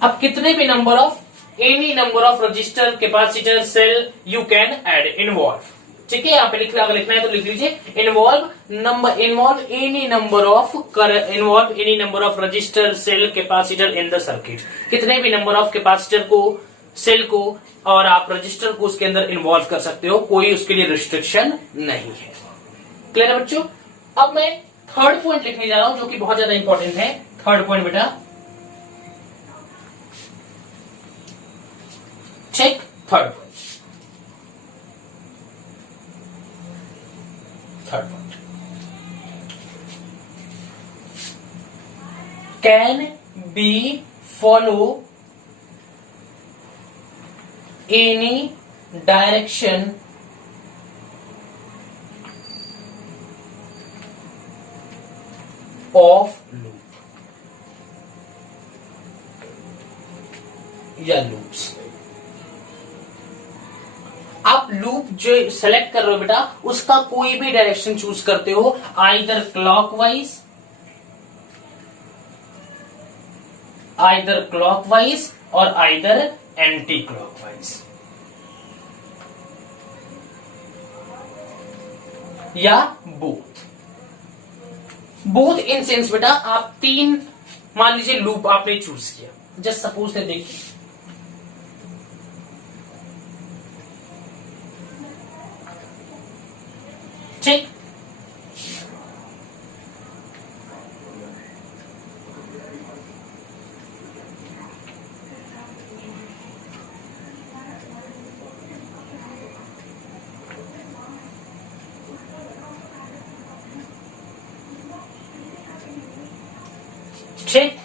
अब कितने भी number of any number of resistor capacitor cell you can add involve, ठीक है। यहाँ पे लिखना, अगर लिखना है तो लिख लीजिए involve any number of resistor cell capacitor in the circuit. कितने भी नंबर ऑफ कैपेसिटर को, सेल को और आप रजिस्टर को उसके अंदर इन्वॉल्व कर सकते हो, कोई उसके लिए रिस्ट्रिक्शन नहीं है। क्लियर है बच्चों? अब मैं थर्ड पॉइंट लिखने जा रहा हूं जो कि बहुत ज्यादा इंपॉर्टेंट है। थर्ड पॉइंट बेटा, check third point. Can be follow any direction of loop या लूप्स। आप लूप जो सेलेक्ट कर रहे हो बेटा उसका कोई भी डायरेक्शन चूज करते हो, आइदर क्लॉकवाइज और आइदर एंटी क्लॉकवाइज, या बोथ इन सेंस बेटा। आप 3 मान लीजिए लूप आपने चूज किया, जस्ट सपोज से देखिए, ठीक। ठीक,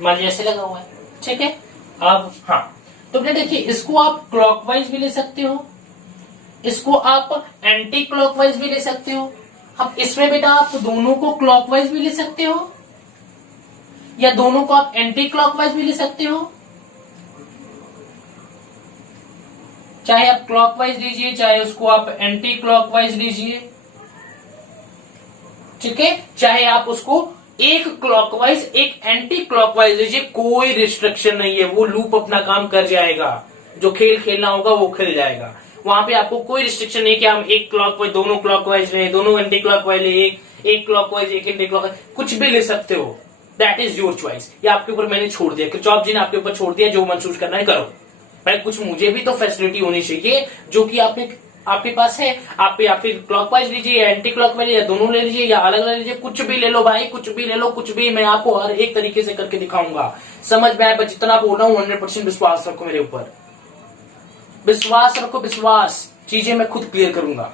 मान लीजिए ऐसे लगा हुआ है, ठीक है। अब हाँ, तो बेटा देखिए, इसको आप क्लॉकवाइज भी ले सकते हो, इसको आप एंटी क्लॉकवाइज भी ले सकते हो। अब इसमें बेटा आप दोनों को क्लॉकवाइज भी ले सकते हो या दोनों को आप एंटी क्लॉकवाइज भी ले सकते हो। चाहे आप क्लॉकवाइज लीजिए, चाहे उसको आप एंटी क्लॉकवाइज लीजिए, ठीक है। चाहे आप उसको एक क्लॉकवाइज एक एंटी क्लॉकवाइज लीजिए, कोई रिस्ट्रिक्शन नहीं है, वो लूप अपना काम कर जाएगा, जो खेल खेलना होगा वो खेल जाएगा। वहां पे आपको कोई रिस्ट्रिक्शन नहीं कि हम एक क्लॉकवाइज दोनों क्लॉकवाइज ले, दोनों एंटी क्लॉकवाइज ले, एक क्लॉकवाइज एक एंटी क्लॉकवाइज, कुछ भी ले सकते हो। दैट इज योर चॉइस, ये आपके ऊपर मैंने छोड़ दिया, किरचॉफ जी ने आपके ऊपर छोड़ दिया, जो महसूस करना है करो। भाई कुछ मुझे भी तो फैसिलिटी होनी चाहिए जो कि आपके पास है। आप या फिर क्लॉकवाइज लीजिए या एंटी क्लॉकवाइज, या दोनों ले लीजिए या अलग अलग लीजिए, कुछ भी ले लो भाई, कुछ भी ले लो, कुछ भी। मैं आपको हर एक तरीके से करके दिखाऊंगा, समझ में आए। बस जितना बोल रहा हूँ 100% विश्वास रखो मेरे ऊपर, विश्वास रखो, विश्वास, चीजें मैं खुद क्लियर करूंगा,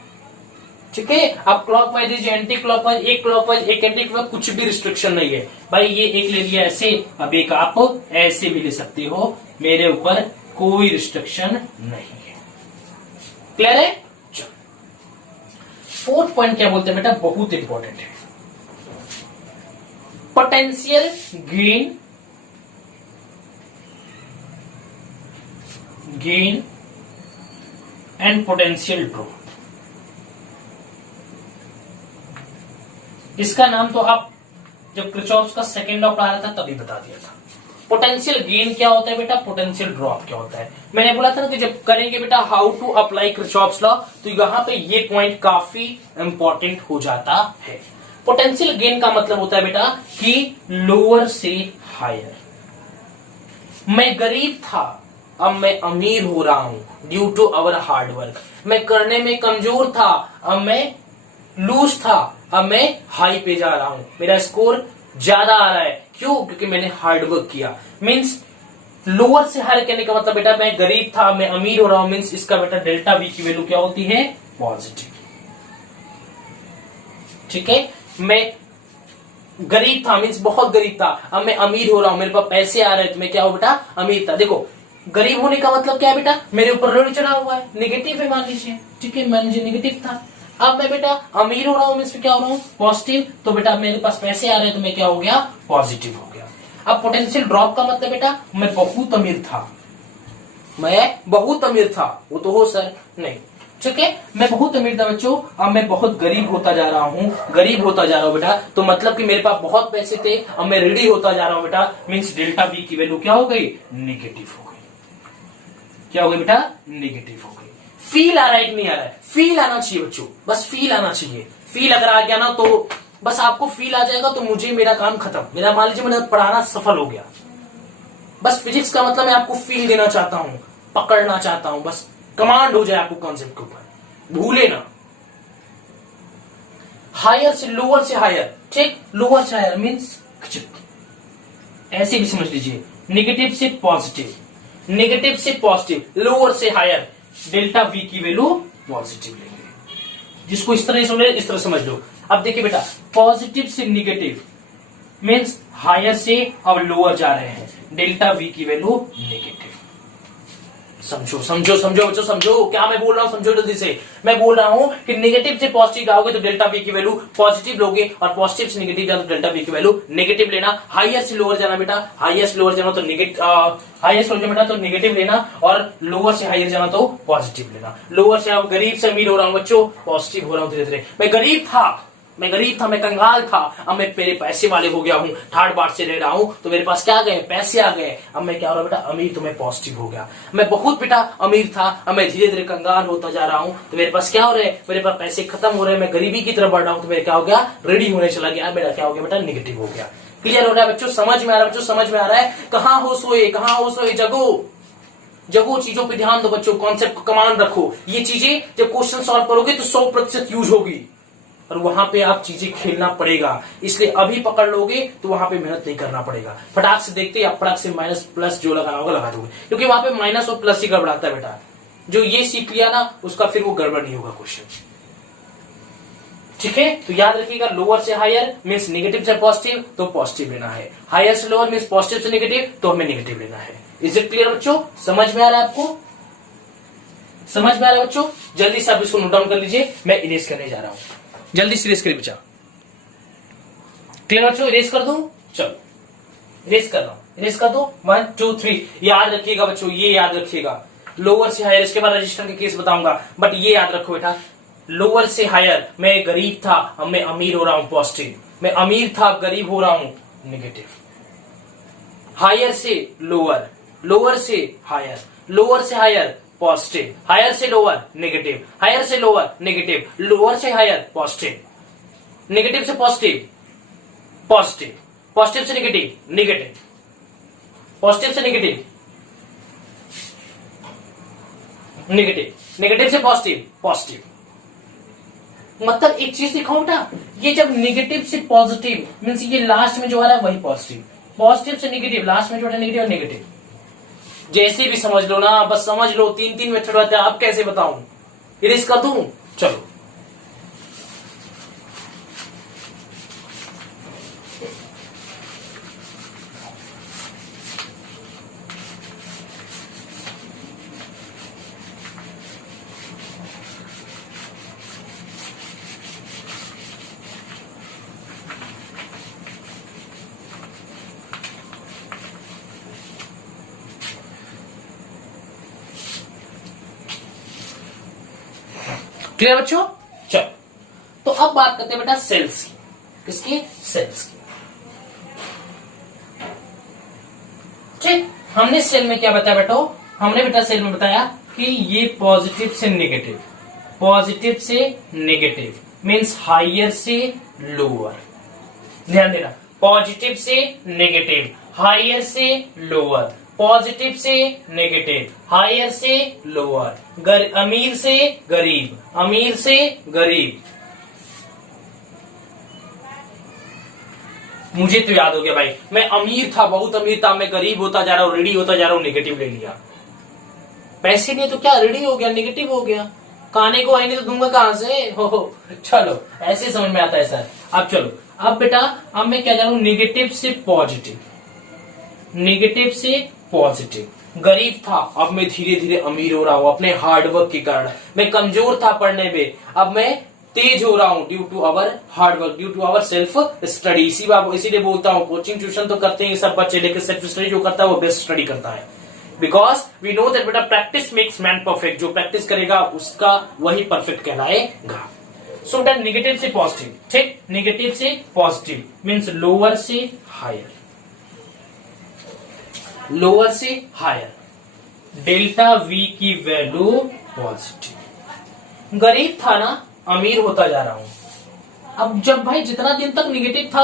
ठीक है। आप क्लॉकवाइज लीजिए, एंटी क्लॉकवाइज, एक क्लॉकवाइज एक एंटी क्लॉकवाइज, कुछ भी रिस्ट्रिक्शन नहीं है भाई। ये एक ले लिया ऐसे, अब एक आप ऐसे भी ले सकते हो, मेरे ऊपर कोई रिस्ट्रिक्शन नहीं है। क्लियर है? फोर्थ पॉइंट क्या बोलते हैं बेटा, बहुत इंपॉर्टेंट है, potential gain and potential drop. इसका नाम तो आप जब किरचॉफ का सेकेंड लॉ पढ़ा रहा था तभी बता दिया था। पोटेंशियल गेन क्या होता है बेटा, पोटेंशियल ड्रॉप क्या होता है। मैंने बोला था ना कि जब करेंगे बेटा how to apply Kirchhoff law, तो यहाँ पे ये पॉइंट काफी इंपॉर्टेंट हो जाता है। पोटेंशियल गेन का मतलब होता है बेटा कि लोअर से हायर। मैं गरीब था, अब मैं अमीर हो रहा हूं due to our hard work. मैं करने में कमजोर था, अब मैं लूज था, अब मैं हाई पे जा रहा हूं, मेरा स्कोर ज्यादा आ रहा है। क्यों? क्योंकि मैंने हार्ड वर्क किया। मींस लोअर से हायर कहने का मतलब बेटा मैं गरीब था, मैं अमीर हो रहा हूं, मींस इसका बेटा डेल्टा वी की वैल्यू क्या होती है, पॉजिटिव, ठीक है। मैं गरीब था मींस बहुत गरीब था, अब मैं अमीर हो रहा हूं, मेरे पास पैसे आ रहे हैं, तो मैं क्या हो बेटा, अमीर था। देखो गरीब होने का मतलब क्या है बेटा, मेरे ऊपर ऋण चढ़ा हुआ है, नेगेटिव है मान लीजिए, ठीक है, मान लीजिए नेगेटिव था। अब मैं बेटा अमीर हो रहा हूं, मींस क्या हो रहा हूं, पॉजिटिव, तो बेटा मेरे पास पैसे आ रहे हैं, तो मैं क्या हो गया, पॉजिटिव हो गया। अब पोटेंशियल ड्रॉप का मतलब बेटा मैं बहुत अमीर था, मैं बहुत अमीर था, वो तो हो सर नहीं, ठीक है, मैं बहुत अमीर था बच्चों, अब मैं बहुत गरीब होता जा रहा हूं, गरीब होता जा रहा हूं बेटा, तो मतलब कि मेरे पास बहुत पैसे थे, अब मैं ऋणी होता जा रहा हूं बेटा, मींस डेल्टा वी की वैल्यू क्या हो गई, नेगेटिव हो गई। क्या हो गई बेटा, नेगेटिव हो गई। फील आ रहा है कि नहीं आ रहा है, फील आना चाहिए बच्चों, बस फील आना चाहिए। फील अगर आ गया ना तो बस आपको फील आ जाएगा, तो मुझे मेरा काम खत्म, मेरा मान लीजिए मैंने पढ़ाना सफल हो गया। बस फिजिक्स का मतलब मैं आपको फील देना चाहता हूं, पकड़ना चाहता हूं, बस कमांड हो जाए आपको कॉन्सेप्ट के ऊपर, भूले ना। हायर से लोअर से हायर, ठीक, लोअर से हायर मीन्स ऐसे भी समझ लीजिए, नेगेटिव से पॉजिटिव, नेगेटिव से पॉजिटिव, लोअर से हायर, डेल्टा वी की वैल्यू पॉजिटिव लेंगे। जिसको इस तरह समझ इस तरह समझ लो। अब देखिए बेटा पॉजिटिव से नेगेटिव मीन्स हायर से अब लोअर जा रहे हैं, डेल्टा वी की वैल्यू नेगेटिव। समझो समझो समझो बच्चों, समझो क्या मैं बोल रहा हूं, समझो जल्दी से। मैं बोल रहा हूं कि नेगेटिव से पॉजिटिव जाओगे तो डेल्टा वी की वैल्यू पॉजिटिव लोगे, और पॉजिटिव से नेगेटिव जाओ तो डेल्टा वी की वैल्यू नेगेटिव लेना। हायर से लोअर जाना बेटा, हायर से लोअर जाना तो नेगेटिव, हायर से लोअर जाना तो नेगेटिव लेना, और लोअर से हायर जाना तो पॉजिटिव लेना। लोअर से अब गरीब से अमीर हो रहा हूं बच्चों, पॉजिटिव हो रहा हूं धीरे धीरे। मैं गरीब था, मैं कंगाल था, अब मैं मेरे पैसे वाले हो गया हूं, ठाट बाट से रह रहा हूं, तो मेरे पास क्या आ गए, पैसे आ गए, अब मैं क्या हो रहा बेटा, अमीर, तो मैं पॉजिटिव हो गया। मैं बहुत बेटा अमीर था, अब मैं धीरे धीरे कंगाल होता जा रहा हूं, तो मेरे पास क्या हो रहा है, मेरे पास पैसे खत्म हो रहे हैं, मैं गरीबी की तरफ बढ़ रहा हूं, तो मेरा क्या हो गया, रेडी होने चला गया, मेरा क्या हो गया बेटा, नेगेटिव हो गया। क्लियर हो रहा है बच्चों, समझ में आ रहा है बच्चों, समझ में आ रहा है। कहां हो सोए, जगो, चीजों पे ध्यान दो बच्चों, कॉन्सेप्ट को कमांड रखो। ये चीजें जब क्वेश्चन सॉल्व करोगे तो 100% यूज होगी, और वहां पे आप चीजें खेलना पड़ेगा। इसलिए अभी पकड़ लोगे तो वहां पे मेहनत नहीं करना पड़ेगा, फटाक से देखते या फटाक से माइनस प्लस जो लगाना होगा लगा दोगे, क्योंकि वहां पे माइनस और प्लस ही गड़बड़ाता है बेटा। जो ये सीख लिया ना उसका फिर वो गड़बड़ नहीं होगा क्वेश्चन। ठीक है, तो याद रखिएगा लोअर से हायर मीन्स नेगेटिव से पॉजिटिव, तो पॉजिटिव लेना है। हायर से लोअर मीन्स पॉजिटिव से नेगेटिव, तो हमें नेगेटिव लेना है। इज इट क्लियर बच्चों? समझ में आ रहा है आपको? समझ में आ रहा है बच्चों? जल्दी से आप इसको नोट डाउन कर लीजिए, मैं इरेज करने जा रहा हूं। जल्दी से इरेज करिए बच्चा। क्लियर बच्चों? इरेज कर दूं? चलो इरेज कर रहा हूं, इरेज कर दो। 1 2 3। याद रखिएगा बच्चों, ये याद रखिएगा, लोअर से हायर, इसके बाद रजिस्टर के केस बताऊंगा, बट ये याद रखो बेटा, लोअर से हायर मैं गरीब था, अब मैं अमीर हो रहा हूं, पॉजिटिव। मैं अमीर था, गरीब हो रहा हूं, नेगेटिव। हायर से लोअर, लोअर से हायर, लोअर से हायर पॉजिटिव, हायर से लोअर नेगेटिव, हायर से लोअर नेगेटिव, लोअर से हायर पॉजिटिव, नेगेटिव से पॉजिटिव पॉजिटिव, पॉजिटिव से नेगेटिव नेगेटिव, पॉजिटिव से नेगेटिव नेगेटिव, नेगेटिव से पॉजिटिव पॉजिटिव। मतलब एक चीज दिखाऊं बेटा, ये जब नेगेटिव से पॉजिटिव मीन्स ये लास्ट में जो आ रहा है वही पॉजिटिव, पॉजिटिव से नेगेटिव लास्ट में जो है नेगेटिव और नेगेटिव। जैसे भी समझ लो ना, बस समझ लो, 3 मेथड होते हैं, आप कैसे बताऊं? इरेज कर दूं? चलो क्लियर बच्चों? चलो तो अब बात करते हैं बेटा सेल्स की। किसकी? सेल्स की। ठीक, हमने सेल में क्या बताया बेटो? हमने बेटा सेल में बताया कि ये पॉजिटिव से नेगेटिव, पॉजिटिव से नेगेटिव मीन्स हायर से लोअर। ध्यान देना, पॉजिटिव से नेगेटिव, हायर से लोअर, पॉजिटिव से नेगेटिव, हायर से लोअर, अमीर से गरीब, अमीर से गरीब। मुझे तो याद हो गया भाई, मैं अमीर था, बहुत अमीर था, मैं गरीब होता जा रहा हूं, रेडी होता जा रहा हूं, नेगेटिव ले लिया। पैसे नहीं तो क्या, रेडी हो गया, नेगेटिव हो गया। खाने को आई नहीं तो दूंगा कहां से? हो चलो ऐसे समझ में आता है सर। अब चलो, अब बेटा अब मैं क्या जा रहा हूं, नेगेटिव से पॉजिटिव, नेगेटिव से पॉजिटिव। गरीब था, अब मैं धीरे धीरे अमीर हो रहा हूं अपने हार्डवर्क के कारण। मैं कमजोर था पढ़ने में, अब मैं तेज हो रहा हूं due to our hard work, due to our self study. इसीलिए बोलता हूं, कोचिंग ट्यूशन तो करते हैं सब बच्चे, लेकिन सेल्फ स्टडी जो करता है वो बेस्ट स्टडी करता है। बिकॉज वी नो दैट बेटा प्रैक्टिस मेक्स मैन परफेक्ट। जो प्रैक्टिस करेगा उसका वही परफेक्ट कहलाएगा। सो बेटा नेगेटिव से पॉजिटिव, ठीक, नेगेटिव से पॉजिटिव मीन्स लोअर से हायर, लोअर से हायर, डेल्टा वी की वैल्यू पॉजिटिव। गरीब था ना, अमीर होता जा रहा हूं। अब जब भाई जितना दिन तक नेगेटिव था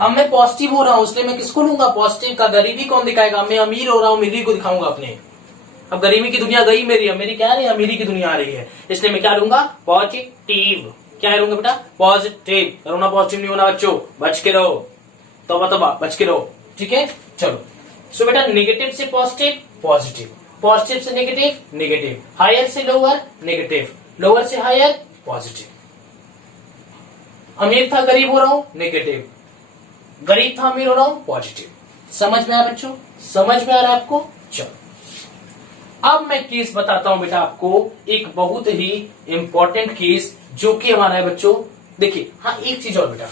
अब मैं पॉजिटिव हो रहा हूं, इसलिए मैं किसको लूंगा? पॉजिटिव का। गरीबी कौन दिखाएगा? मैं अमीर हो रहा हूं, अमीरी को दिखाऊंगा अपने। अब गरीबी की दुनिया गई मेरी, अब मेरी क्या आ रही है? अमीरी की दुनिया आ रही है, इसलिए मैं क्या लूंगा? पॉजिटिव। क्या लूंगा बेटा? पॉजिटिव। करोना पॉजिटिव नहीं होना बच्चों, बच के रहो, तोबा बच के रहो, ठीक है। चलो सो बेटा नेगेटिव से पॉजिटिव पॉजिटिव, पॉजिटिव से नेगेटिव नेगेटिव, हायर से लोअर नेगेटिव, लोअर से हायर पॉजिटिव। अमीर था गरीब हो रहा हूं, नेगेटिव, गरीब था अमीर हो रहा हूं, पॉजिटिव। समझ में आ रहा बच्चों? समझ में आ रहा है आपको? चलो अब मैं केस बताता हूं बेटा आपको, एक बहुत ही इंपॉर्टेंट केस जो कि हमारा है बच्चों। देखिए, हाँ एक चीज और बेटा,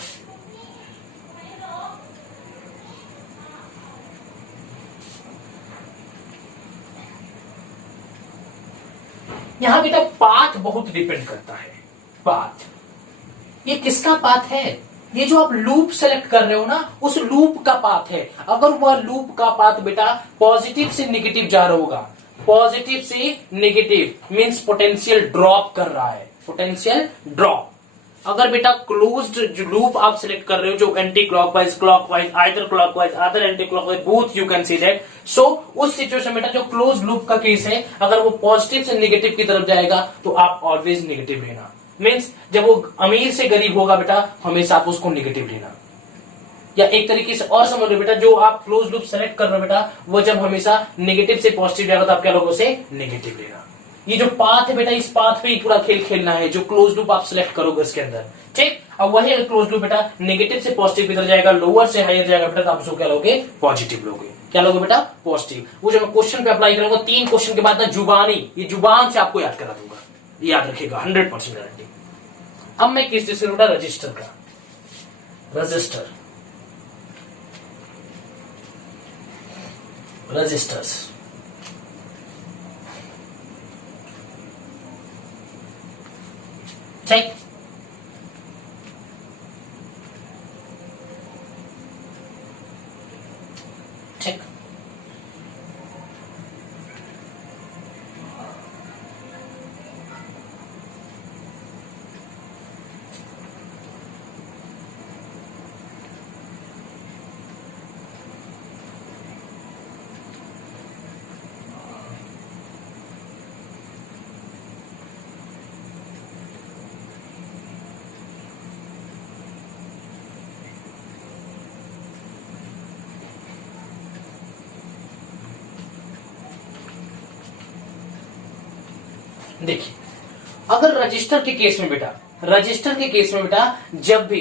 यहां बेटा पाथ बहुत डिपेंड करता है। पाथ, ये किसका पाथ है? ये जो आप लूप सेलेक्ट कर रहे हो ना, उस लूप का पाथ है। अगर वह लूप का पाथ बेटा पॉजिटिव से नेगेटिव जा रहा होगा, पॉजिटिव से नेगेटिव मींस पोटेंशियल ड्रॉप कर रहा है, पोटेंशियल ड्रॉप। अगर बेटा क्लोज्ड जो लूप आप सिलेक्ट कर रहे हो, जो anti clockwise, clockwise, either clockwise, either anti clockwise, both you can see that. So उस सिचुएशन बेटा जो क्लोज लूप का केस है, अगर वो पॉजिटिव से नेगेटिव की तरफ जाएगा तो आप ऑलवेज नेगेटिव लेना। मीन्स जब वो अमीर से गरीब होगा बेटा, हमेशा आप उसको नेगेटिव लेना। या एक तरीके से और समझ लो बेटा, जो आप क्लोज लूप सेलेक्ट कर रहे हो बेटा, वो जब हमेशा नेगेटिव से पॉजिटिव जाएगा तो आप क्या लोगों से नेगेटिव लेना। ये जो पाथ है बेटा, इस पाथ पे ही पूरा खेल खेलना है, जो क्लोज लूप आप सिलेक्ट करोगे उसके अंदर। ठीक, अब वही अगर क्लोज लूप बेटा नेगेटिव से पॉजिटिव किधर जाएगा, लोअर से हायर जाएगा बेटा, तो आप उसको क्या लोगे, पॉजिटिव लोगे। क्या लोगे बेटा, पॉजिटिव। वो जो मैं क्वेश्चन पे अप्लाई करूंगा 3 क्वेश्चन के बाद ना जुबानी, ये जुबान से आपको याद करा दूंगा, याद रखिएगा 100% गारंटी। अब मैं किस चीज से बेटा, रजिस्टर का, रजिस्टर, रजिस्टर्स। ठीक, ठीक, देखिए अगर रजिस्टर के केस में बेटा, रजिस्टर के केस में बेटा जब भी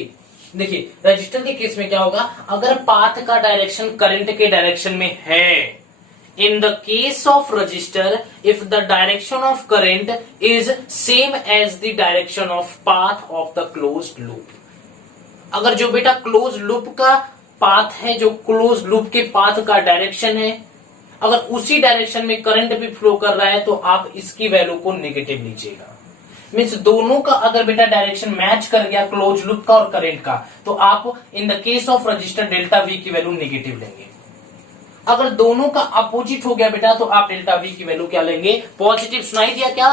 देखिए रजिस्टर के केस में क्या होगा, अगर पाथ का डायरेक्शन करंट के डायरेक्शन में है, in the case of resistor if the direction of current is same as the direction of path of the closed loop. अगर जो बेटा क्लोज लूप का पाथ है, जो क्लोज लूप के पाथ का डायरेक्शन है, अगर उसी डायरेक्शन में करंट भी फ्लो कर रहा है तो आप इसकी वैल्यू को नेगेटिव लीजिएगा। मीन्स दोनों का अगर बेटा डायरेक्शन मैच कर गया, क्लोज लूप का और करंट का, तो आप इन the case of register delta we की वैल्यू नेगेटिव लेंगे। अगर दोनों का अपोजिट हो गया बेटा तो आप डेल्टा वी की वैल्यू क्या लेंगे, पॉजिटिव। सुनाई दिया क्या?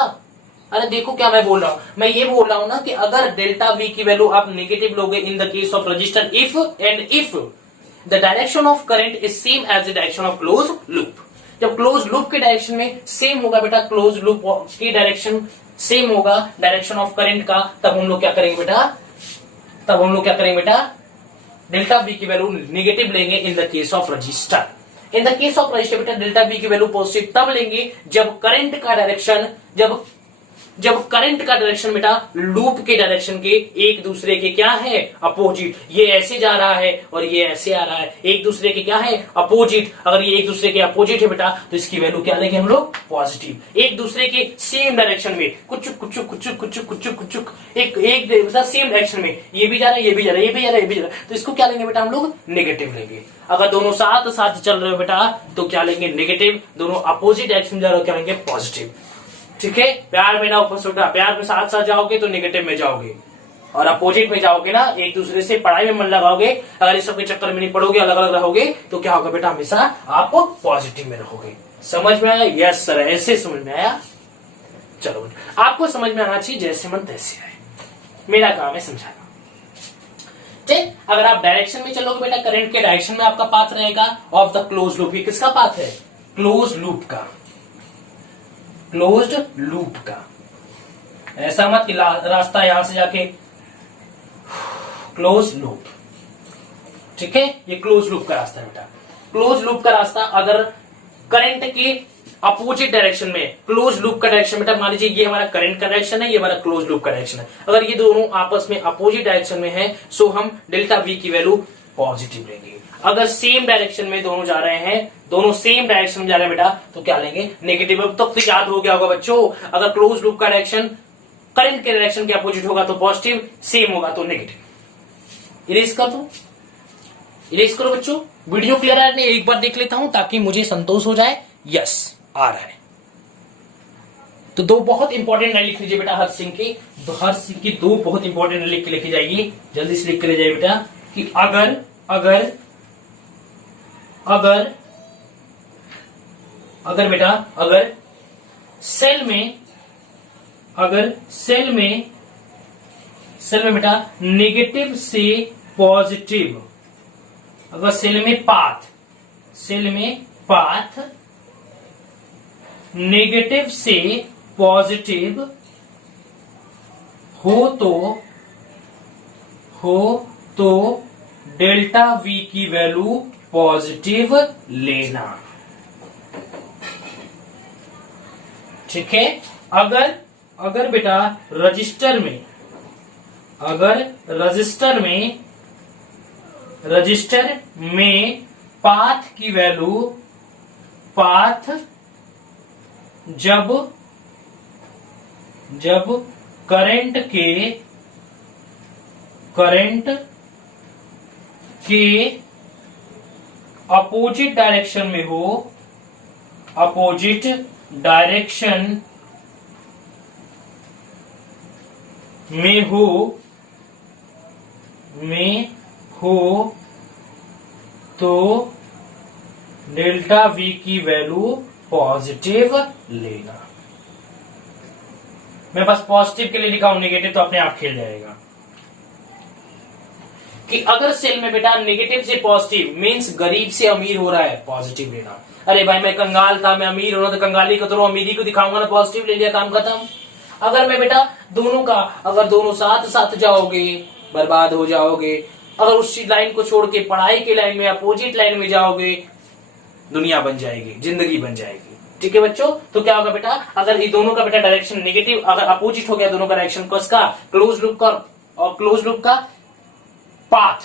अरे देखो क्या मैं बोल रहा हूं, मैं ये बोल रहा हूं ना कि अगर डेल्टा वी की वैल्यू आप नेगेटिव लोगे in the case of resistor if and if the direction of current is same as the direction of close loop. जब क्लोज लूप के डायरेक्शन में सेम होगा बेटा, क्लोज लूप की डायरेक्शन सेम होगा डायरेक्शन ऑफ करंट का, तब हम लोग क्या करेंगे बेटा, तब हम लोग क्या करेंगे बेटा, डेल्टा वी की वैल्यू नेगेटिव लेंगे in the case of register. In the case of register बेटा डेल्टा वी की वैल्यू पॉजिटिव तब लेंगे जब करंट का डायरेक्शन, जब करंट का डायरेक्शन बेटा लूप के डायरेक्शन के एक दूसरे के क्या है, अपोजिट। ये ऐसे जा रहा है और ये ऐसे आ रहा है, एक दूसरे के क्या है, अपोजिट। अगर ये एक दूसरे के अपोजिट है बेटा तो इसकी वैल्यू क्या लेंगे हम लोग, पॉजिटिव। एक दूसरे के सेम डायरेक्शन में कुछ कुछ कुछ कुछ कुछ कुछ एक सेम डायरेक्शन में ये भी जा रहा है, ये भी जा रहा है, ये भी जा रहा है, ये भी जा रहा है, तो इसको क्या लेंगे बेटा हम लोग, नेगेटिव लेंगे। अगर दोनों साथ साथ चल रहे हो बेटा तो क्या लेंगे, नेगेटिव। दोनों अपोजिट डायरेक्शन में जा रहे हो क्या लेंगे, पॉजिटिव। ठीक है, प्यार में ना ऊपर, प्यार में साथ साथ जाओगे तो नेगेटिव में जाओगे, और अपोजिट में जाओगे ना, एक दूसरे से पढ़ाई में मन लगाओगे, अगर इस सब के चक्कर में नहीं पढ़ोगे, अलग अलग रहोगे, तो क्या होगा बेटा, हमेशा आप पॉजिटिव में रहोगे। समझ में आया? यस सर, ऐसे समझ में आया। चलो आपको समझ में आना चाहिए, जैसे मन तैसे आए, मेरा काम है समझाना। ठीक, अगर आप डायरेक्शन में चलोगे बेटा, करंट के डायरेक्शन में आपका पाथ रहेगा ऑफ द क्लोज लूप। ये किसका पाथ है, क्लोज लूप का, क्लोज्ड लूप का। ऐसा मत कि रास्ता यहां से जाके क्लोज लूप। ठीक है, ये क्लोज लूप का रास्ता है बेटा। क्लोज लूप का रास्ता अगर करंट के अपोजिट डायरेक्शन में, क्लोज लूप का डायरेक्शन बेटा, मान लीजिए ये हमारा करंट का डायरेक्शन है, ये हमारा क्लोज लूप का डायरेक्शन है, अगर ये दोनों आपस में अपोजिट डायरेक्शन में है सो हम डेल्टा वी की वैल्यू पॉजिटिव लेंगे। अगर सेम डायरेक्शन में दोनों जा रहे हैं, दोनों सेम डायरेक्शन में जा रहे हैं बेटा, तो क्या लेंगे, नेगेटिव। अब तक तो याद हो गया होगा बच्चों, अगर क्लोज लूप का डायरेक्शन करंट के डायरेक्शन के अपोजिट होगा तो पॉजिटिव, सेम होगा तो नेगेटिव। इरेज कर दो, इरेज करो बच्चों। वीडियो क्लियर है? नहीं, एक बार देख लेता हूं ताकि मुझे संतोष हो जाए। यस, आ रहा है। तो दो बहुत इंपॉर्टेंट लाइन लिख लीजिए बेटा, हर सिंह की, हर सिंह की दो बहुत इंपॉर्टेंट लिख के लिखी जाएगी। जल्दी से लिख के ले जाइए बेटा कि अगर अगर अगर अगर बेटा, अगर सेल में, अगर सेल में बेटा नेगेटिव से पॉजिटिव, अगर सेल में पाथ नेगेटिव से पॉजिटिव हो तो डेल्टा वी की वैल्यू पॉजिटिव लेना। ठीक है, अगर बेटा रजिस्टर में पाथ की वैल्यू जब करंट के अपोजिट डायरेक्शन में हो तो डेल्टा V की वैल्यू पॉजिटिव लेना। मैं बस पॉजिटिव के लिए लिखा हूं, नेगेटिव तो अपने आप खेल जाएगा। कि अगर सेल में बेटा नेगेटिव से पॉजिटिव मींस गरीब से अमीर हो रहा है, पॉजिटिव लेना। अरे भाई मैं कंगाल था, मैं अमीर हो रहा था, कंगाली को तो अमीरी को दिखाऊंगा ना, पॉजिटिव ले लिया, काम खत्म। अगर मैं बेटा अगर दोनों साथ साथ जाओगे बर्बाद हो जाओगे। अगर उस लाइन को छोड़ के पढ़ाई की लाइन में अपोजिट लाइन में जाओगे, दुनिया बन जाएगी, जिंदगी बन जाएगी। ठीक है बच्चों, तो क्या होगा बेटा, अगर ये दोनों का बेटा डायरेक्शन नेगेटिव, अगर अपोजिट हो गया दोनों का डायरेक्शन का क्लोज लूप का और क्लोज लूप का पाथ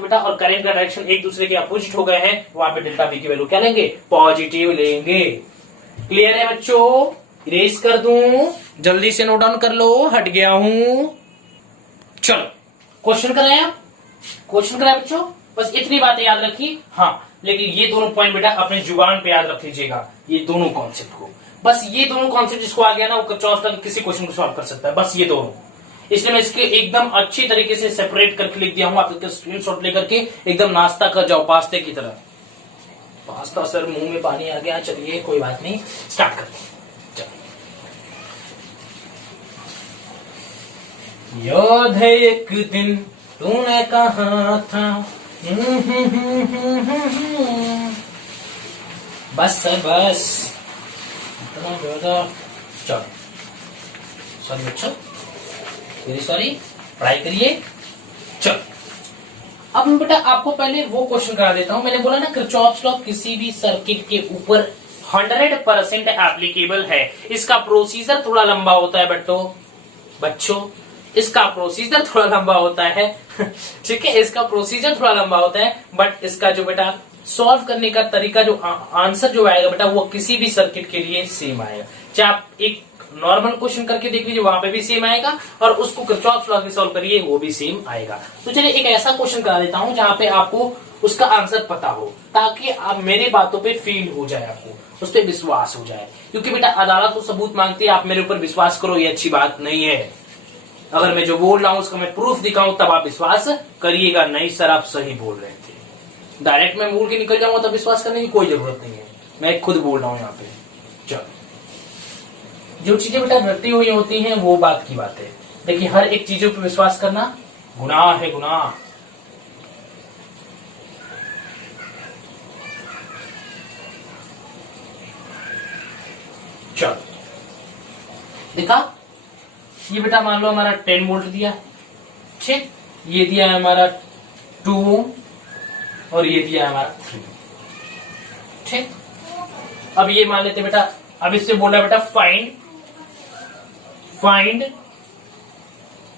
बेटा और करंट का डायरेक्शन एक दूसरे के अपोजिट हो गए हैं, वहां पे डेल्टा V की वैल्यू क्या लेंगे, पॉजिटिव लेंगे। क्लियर है बच्चों? इरेज कर दूं, जल्दी से नोट डाउन कर लो, हट गया हूं। चलो क्वेश्चन कराया बच्चों, बस इतनी बातें याद रखी। हाँ, लेकिन ये दोनों पॉइंट बेटा अपने जुबान पे याद रख लीजिएगा, ये दोनों कॉन्सेप्ट को। बस ये दोनों कॉन्सेप्ट जिसको आ गया ना, वो चौथ तक किसी क्वेश्चन को सॉल्व कर सकता है, बस ये दोनों। इसलिए मैं इसके एकदम अच्छी तरीके से सेपरेट करके लिख दिया हूं, आप स्क्रीनशॉट लेकर के एकदम नाश्ता कर जाओ पास्ते की तरह। पास्ता सर मुंह में पानी आ गया, चलिए कोई बात नहीं, स्टार्ट करते हैं। याद है एक दिन तूने कहा था, बस इतना ज्यादा। चलो सॉरी बच्चों, वेरी सॉरी, पढ़ाई करिए। चलो अब मैं बेटा आपको पहले वो क्वेश्चन करा देता हूं। मैंने बोला ना किरचॉफ्स लॉ किसी भी सर्किट के ऊपर 100% एप्लीकेबल है। इसका प्रोसीजर थोड़ा लंबा होता है बच्चों, इसका प्रोसीजर थोड़ा लंबा होता है। ठीक है, इसका प्रोसीजर थोड़ा लंबा होता है, बट इसका जो बेटा सॉल्व करने का तरीका, जो आंसर जो आएगा बेटा, वो किसी भी सर्किट के लिए सेम आएगा। चाहे आप एक नॉर्मल क्वेश्चन करके देख लीजिए, वहां पे भी सेम आएगा, और उसको किरचॉफ्स लॉ से सॉल्व करिए, वो भी सेम आएगा। तो चलिए एक ऐसा क्वेश्चन करा देता हूं जहां पे आपको उसका आंसर पता हो, ताकि आप मेरी बातों पे फील हो जाए, आपको उस पर विश्वास हो जाए। क्योंकि बेटा अदालत तो सबूत मांगती है, आप मेरे ऊपर विश्वास करो, ये अच्छी बात नहीं है। अगर मैं जो बोल रहा हूं उसका मैं प्रूफ दिखाऊं तब आप विश्वास करिएगा, नहीं सर आप सही बोल रहे थे। डायरेक्ट मैं बोल के निकल जाऊंगा तब विश्वास करने की कोई जरूरत नहीं है, मैं खुद बोल रहा हूं यहाँ पे। चलो, जो चीजें बेटा रटी हुई होती हैं वो बात की बात है। देखिए हर एक चीजों पर विश्वास करना गुनाह है, गुनाह। चलो देखा, ये बेटा मान लो हमारा 10 वोल्ट दिया, ठीक, ये दिया है हमारा 2 ओम और ये दिया है हमारा 3, ठीक। अब ये मान लेते बेटा, अब इससे बोला बेटा find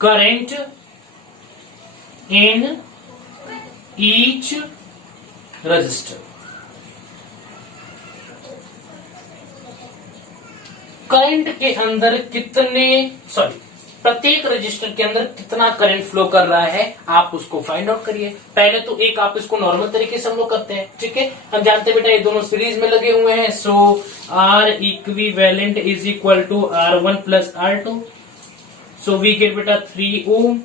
current in each register. Current के अंदर प्रत्येक रजिस्टर के अंदर कितना करंट फ्लो कर रहा है, आप उसको फाइंड आउट करिए। पहले तो एक आप इसको नॉर्मल तरीके से हम लोग करते हैं, ठीक है। हम जानते हैं बेटा ये दोनों सीरीज में लगे हुए हैं, so R equivalent is equal to R1 plus R2। So we get बेटा 3 ohm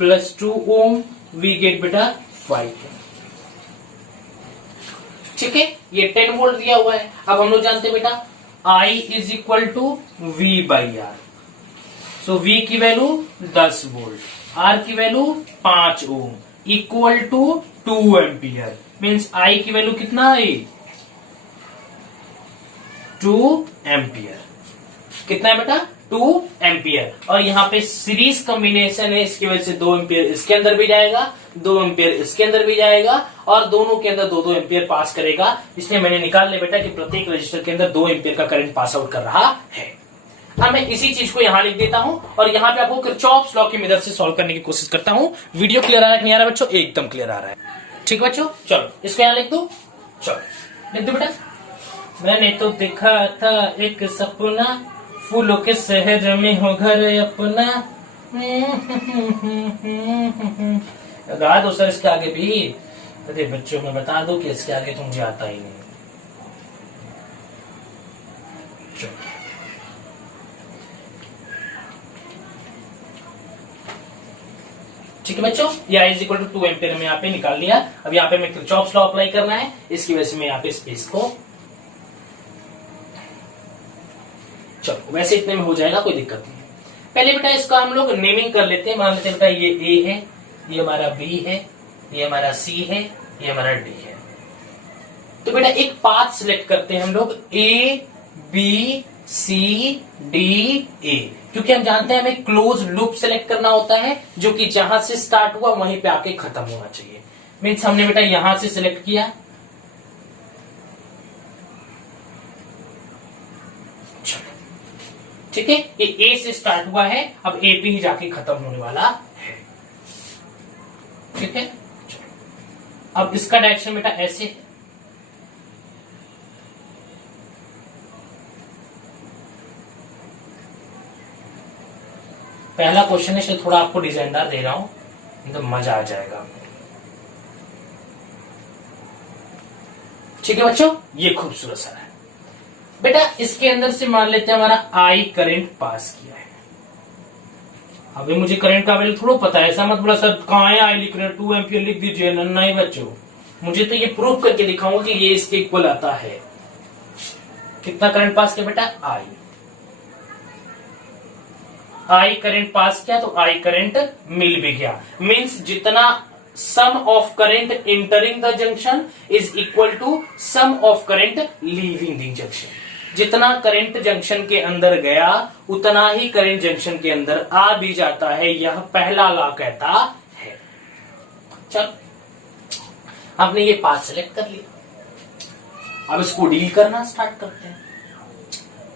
plus 2 ohm, we get बेटा 5। ठीक है, ये 10 वोल्ट दिया हुआ है। अब हम लोग जानते हैं बेटा I is equal to V by R। So V की वैल्यू 10 वोल्ट, R की value 5 ohm, equal to 2 ampere. Means I की वैल्यू कितना है, 2 एम्पियर। कितना है बेटा, 2 एम्पियर। और यहाँ पे सीरीज कॉम्बिनेशन है, इसकी वजह से 2 एम्पियर इसके अंदर भी जाएगा, 2 एम्पियर इसके अंदर भी जाएगा, और दोनों के अंदर 2-2 एम्पियर पास करेगा। इसलिए मैंने निकाल लिया बेटा कि प्रत्येक रजिस्टर के अंदर 2 एम्पियर का करंट पास आउट कर रहा है। अब मैं इसी चीज को यहां लिख देता हूं और यहां पे आपको किरचॉफ्स लॉ की मदद से सॉल्व करने की कोशिश करता हूं। वीडियो क्लियर आ रहा है कि नहीं आ रहा है बच्चों? एकदम क्लियर आ रहा है। ठीक बच्चों, चलो इसको यहां लिख दो। चलो लिख दो बेटा। मैंने तो देखा था एक सपना, फूलों के शहर में हो घर अपना। गा दो सर इसके आगे भी। अरे बच्चों मैं बता दो कि इसके आगे तो मुझे आता ही नहीं। ठीक है बच्चों, ये I इक्वल टू 2 एम्पियर में यहाँ पे निकाल लिया। अब यहाँ पे मैं किरचॉफ्स लॉ अप्लाई करना है, इसकी वजह से मैं यहाँ पे स्पेस को, चलो वैसे इतने में हो जाएगा, कोई दिक्कत नहीं है। पहले बेटा इसका हम लोग नेमिंग कर लेते हैं। मान लेते हैं बेटा ये A है, ये हमारा B है, ये हमारा C है, ये हमारा D है। तो बेटा एक पाथ सिलेक्ट करते हैं हम लोग A B C D A, क्योंकि हम जानते हैं हमें क्लोज लूप सेलेक्ट करना होता है जो कि जहां से स्टार्ट हुआ वहीं पे आके खत्म होना चाहिए। मीन्स हमने बेटा यहां से सिलेक्ट किया, ठीक है, ये A से स्टार्ट हुआ है, अब A पे ही जाके खत्म होने वाला है। ठीक है, अब इसका डायरेक्शन बेटा ऐसे है। पहला क्वेश्चन है, इसलिए थोड़ा आपको डिजाइनदार दे रहा हूं, एकदम मजा आ जाएगा। ठीक है बच्चों, ये खूबसूरत सा है बेटा। इसके अंदर से मान लेते हैं हमारा I करंट पास किया है। अभी मुझे करंट का वैल्यू थोड़ा पता है, ऐसा मत बोला सर कहां है I लिख रहे हैं, 2 एम्पियर लिख दीजिए। नहीं बच्चों, मुझे तो ये प्रूफ करके दिखाऊंगा कि ये इसके इक्वल आता है। कितना करंट पास किया बेटा? I करंट पास किया तो I करंट मिल भी गया। मीन्स जितना sum of current entering the junction is equal to sum of current leaving the junction. जितना करंट जंक्शन के अंदर गया उतना ही करंट जंक्शन के अंदर आ भी जाता है, यह पहला लॉ कहता है। चल आपने ये पाथ सेलेक्ट कर लिया, अब इसको डील करना स्टार्ट करते हैं।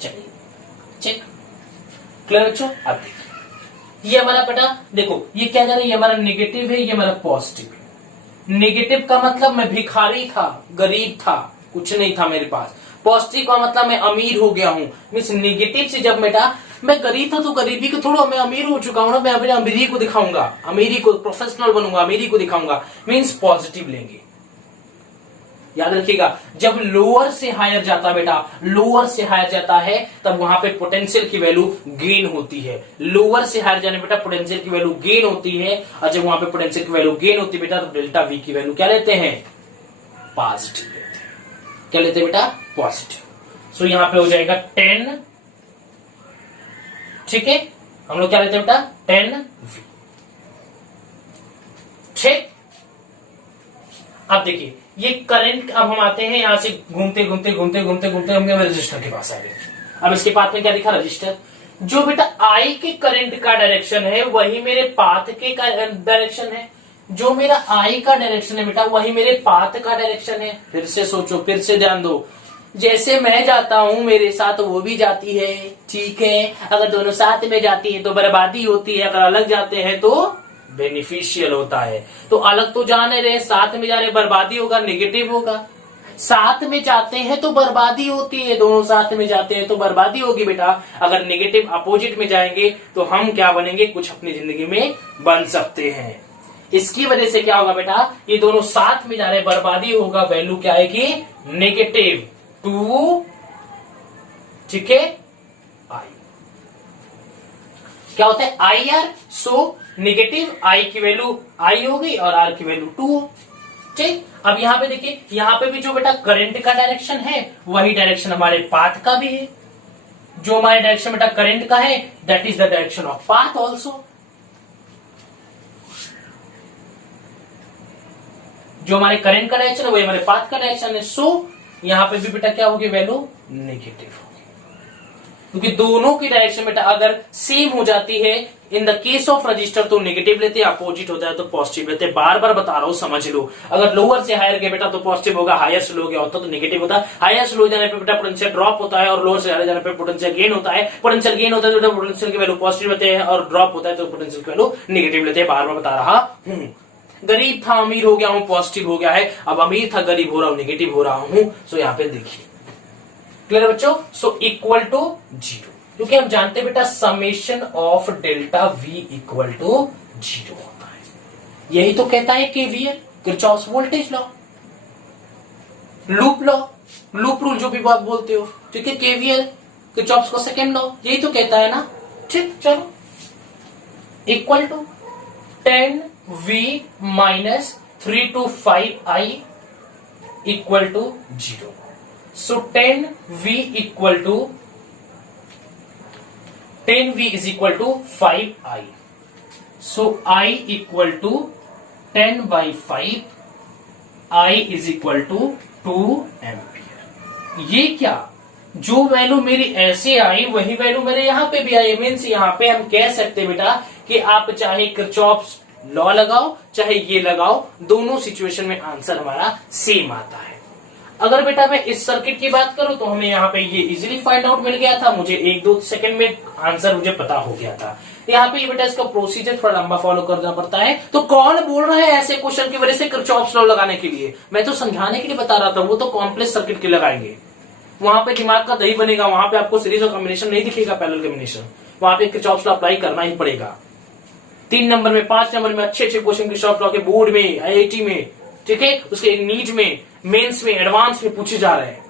चलिए चेक, क्लियर बच्चों? अब देखिए ये हमारा बेटा देखो ये क्या जा रहा है, ये हमारा नेगेटिव है, ये हमारा पॉजिटिव है। नेगेटिव का मतलब मैं भिखारी था, गरीब था, कुछ नहीं था मेरे पास। पॉजिटिव का मतलब मैं अमीर हो गया हूं। मीन्स नेगेटिव से जब बेटा मैं गरीब था तो गरीबी को थोड़ा मैं अमीर हो चुका हूं ना, मैं अपनी अमीरी को दिखाऊंगा, अमीरी को प्रोफेशनल बनूंगा, अमीरी को दिखाऊंगा। मीन्स पॉजिटिव लेंगे। याद रखिएगा जब लोअर से हायर जाता बेटा, लोअर से हायर जाता है तब वहां पे पोटेंशियल की वैल्यू गेन होती है। लोअर से हायर जाने बेटा पोटेंशियल की वैल्यू गेन होती है, और जब वहां पे पोटेंशियल की वैल्यू गेन होती है बेटा तो डेल्टा वी की वैल्यू क्या लेते हैं? पॉजिटिव लेते हैं। क्या लेते हैं बेटा? पॉजिटिव। सो यहां पे हो जाएगा 10, ठीक है, हम लोग क्या लेते हैं बेटा? 10 वी। ठीक, अब देखिए ये करंट, अब हम आते हैं यहां से घूमते घूमते घूमते घूमते घूमते हम रजिस्टर के पास आ गए। अब इसके पाथ में क्या दिखा? रजिस्टर। जो बेटा I के करंट का डायरेक्शन है वही मेरे पाथ के डायरेक्शन है। जो मेरा I का डायरेक्शन है बेटा वही मेरे पाथ का डायरेक्शन है। फिर से सोचो, फिर से ध्यान दो। जैसे मैं जाता हूं मेरे साथ वो भी जाती है, ठीक है। अगर दोनों साथ में जाती है तो बर्बादी होती है, अगर अलग जाते हैं तो बेनिफिशियल होता है। तो अलग तो जा नहीं रहे, साथ में जा रहे, बर्बादी होगा, नेगेटिव होगा। साथ में जाते हैं तो बर्बादी होती है, दोनों साथ में जाते हैं तो बर्बादी होगी बेटा। अगर नेगेटिव अपोजिट में जाएंगे तो हम क्या बनेंगे? कुछ अपनी जिंदगी में बन सकते हैं। इसकी वजह से क्या होगा बेटा? ये दोनों साथ में जा रहे, बर्बादी होगा, वैल्यू क्या आएगी? नेगेटिव 2, ठीक है, I। क्या होता है? IR। सो नेगेटिव I की वैल्यू I हो गई और R की वैल्यू 2 हो। ठीक, अब यहां पे देखिए, यहां पे भी जो बेटा करंट का डायरेक्शन है वही डायरेक्शन हमारे पाथ का भी है। जो हमारे डायरेक्शन बेटा करंट का है that is the direction of path also. जो हमारे करंट का डायरेक्शन है वही हमारे पाथ का डायरेक्शन है। सो यहां पे भी बेटा क्या होगी? वैल्यू नेगेटिव होगी। क्योंकि दोनों की डायरेक्शन बेटा अगर सेम हो जाती है in the case of register तो नेगेटिव लेते हैं, अपोजिट होता है तो पॉजिटिव लेते हैं। बार बार बता रहा हूं, समझ लो। अगर लोअर से हायर गया बेटा तो पॉजिटिव होगा, हायर से लो गया होता तो नेगेटिव होता है। हायर से लो जाने पे बेटा पोटेंशियल ड्रॉप होता है और लोअर से हायर जाने पे पोटेंशियल गेन होता है। पोटेंशियल गेन होता है तो पोटेंशियल की वैल्यू पॉजिटिव लेते हैं और ड्रॉप होता है तो पोटेंशियल की वैल्यू नेगेटिव लेते हैं। बार बार बता रहा हूं। गरीब था अमीर हो गया हूं, पॉजिटिव हो गया है। अब अमीर था गरीब हो रहा हूं, नेगेटिव हो रहा हूं। सो यहां पे देखिए, क्लियर बच्चों। सो इक्वल टू 0, क्योंकि हम जानते हैं बेटा summation of delta we equal to 0 होता है। यही तो कहता है KVL, Kirchhoff's voltage law, loop law, loop rule जो भी बात बोलते हो, ठीक है। केवीएल, किरचॉफ्स का सेकंड लॉ, यही तो कहता है ना। ठीक, चलो equal to 10v minus 3 to 5i equal to 0। So 10v is equal to 5i। so I equal to 10 by 5, I is equal to 2 ampere. ये क्या, जो वैल्यू मेरी ऐसे आई वही वैल्यू मेरे यहां पे भी आई। मीन्स यहां पे हम कह सकते हैं बेटा कि आप चाहे किरचॉफ्स लॉ लगाओ चाहे ये लगाओ, दोनों सिचुएशन में आंसर हमारा सेम आता है। अगर बेटा मैं इस सर्किट की बात करूं तो हमें यहाँ पे ये इजीली फाइंड आउट मिल गया था, मुझे 1-2 सेकंड में आंसर मुझे पता हो गया था। यहाँ पे बेटा इसका प्रोसीजर थोड़ा लंबा फॉलो करना पड़ता है। तो कौन बोल रहा है ऐसे क्वेश्चन की वजह से किरचॉफ्स लॉ लगाने के लिए? मैं तो समझाने के लिए बता रहा था, वो तो कॉम्प्लेक्स सर्किट के लगाएंगे, वहां पे दिमाग का दही बनेगा, वहां पे आपको सीरीज और कॉम्बिनेशन नहीं दिखेगा, पैरेलल कॉम्बिनेशन, वहां पे किरचॉफ्स लॉ अप्लाई करना ही पड़ेगा। 3 नंबर में 5 नंबर में अच्छे क्वेश्चन किरचॉफ्स लॉ के बोर्ड में, आईआईटी में, ठीक है, उसके नीट में, मेंस में, एडवांस में पूछे जा रहे हैं।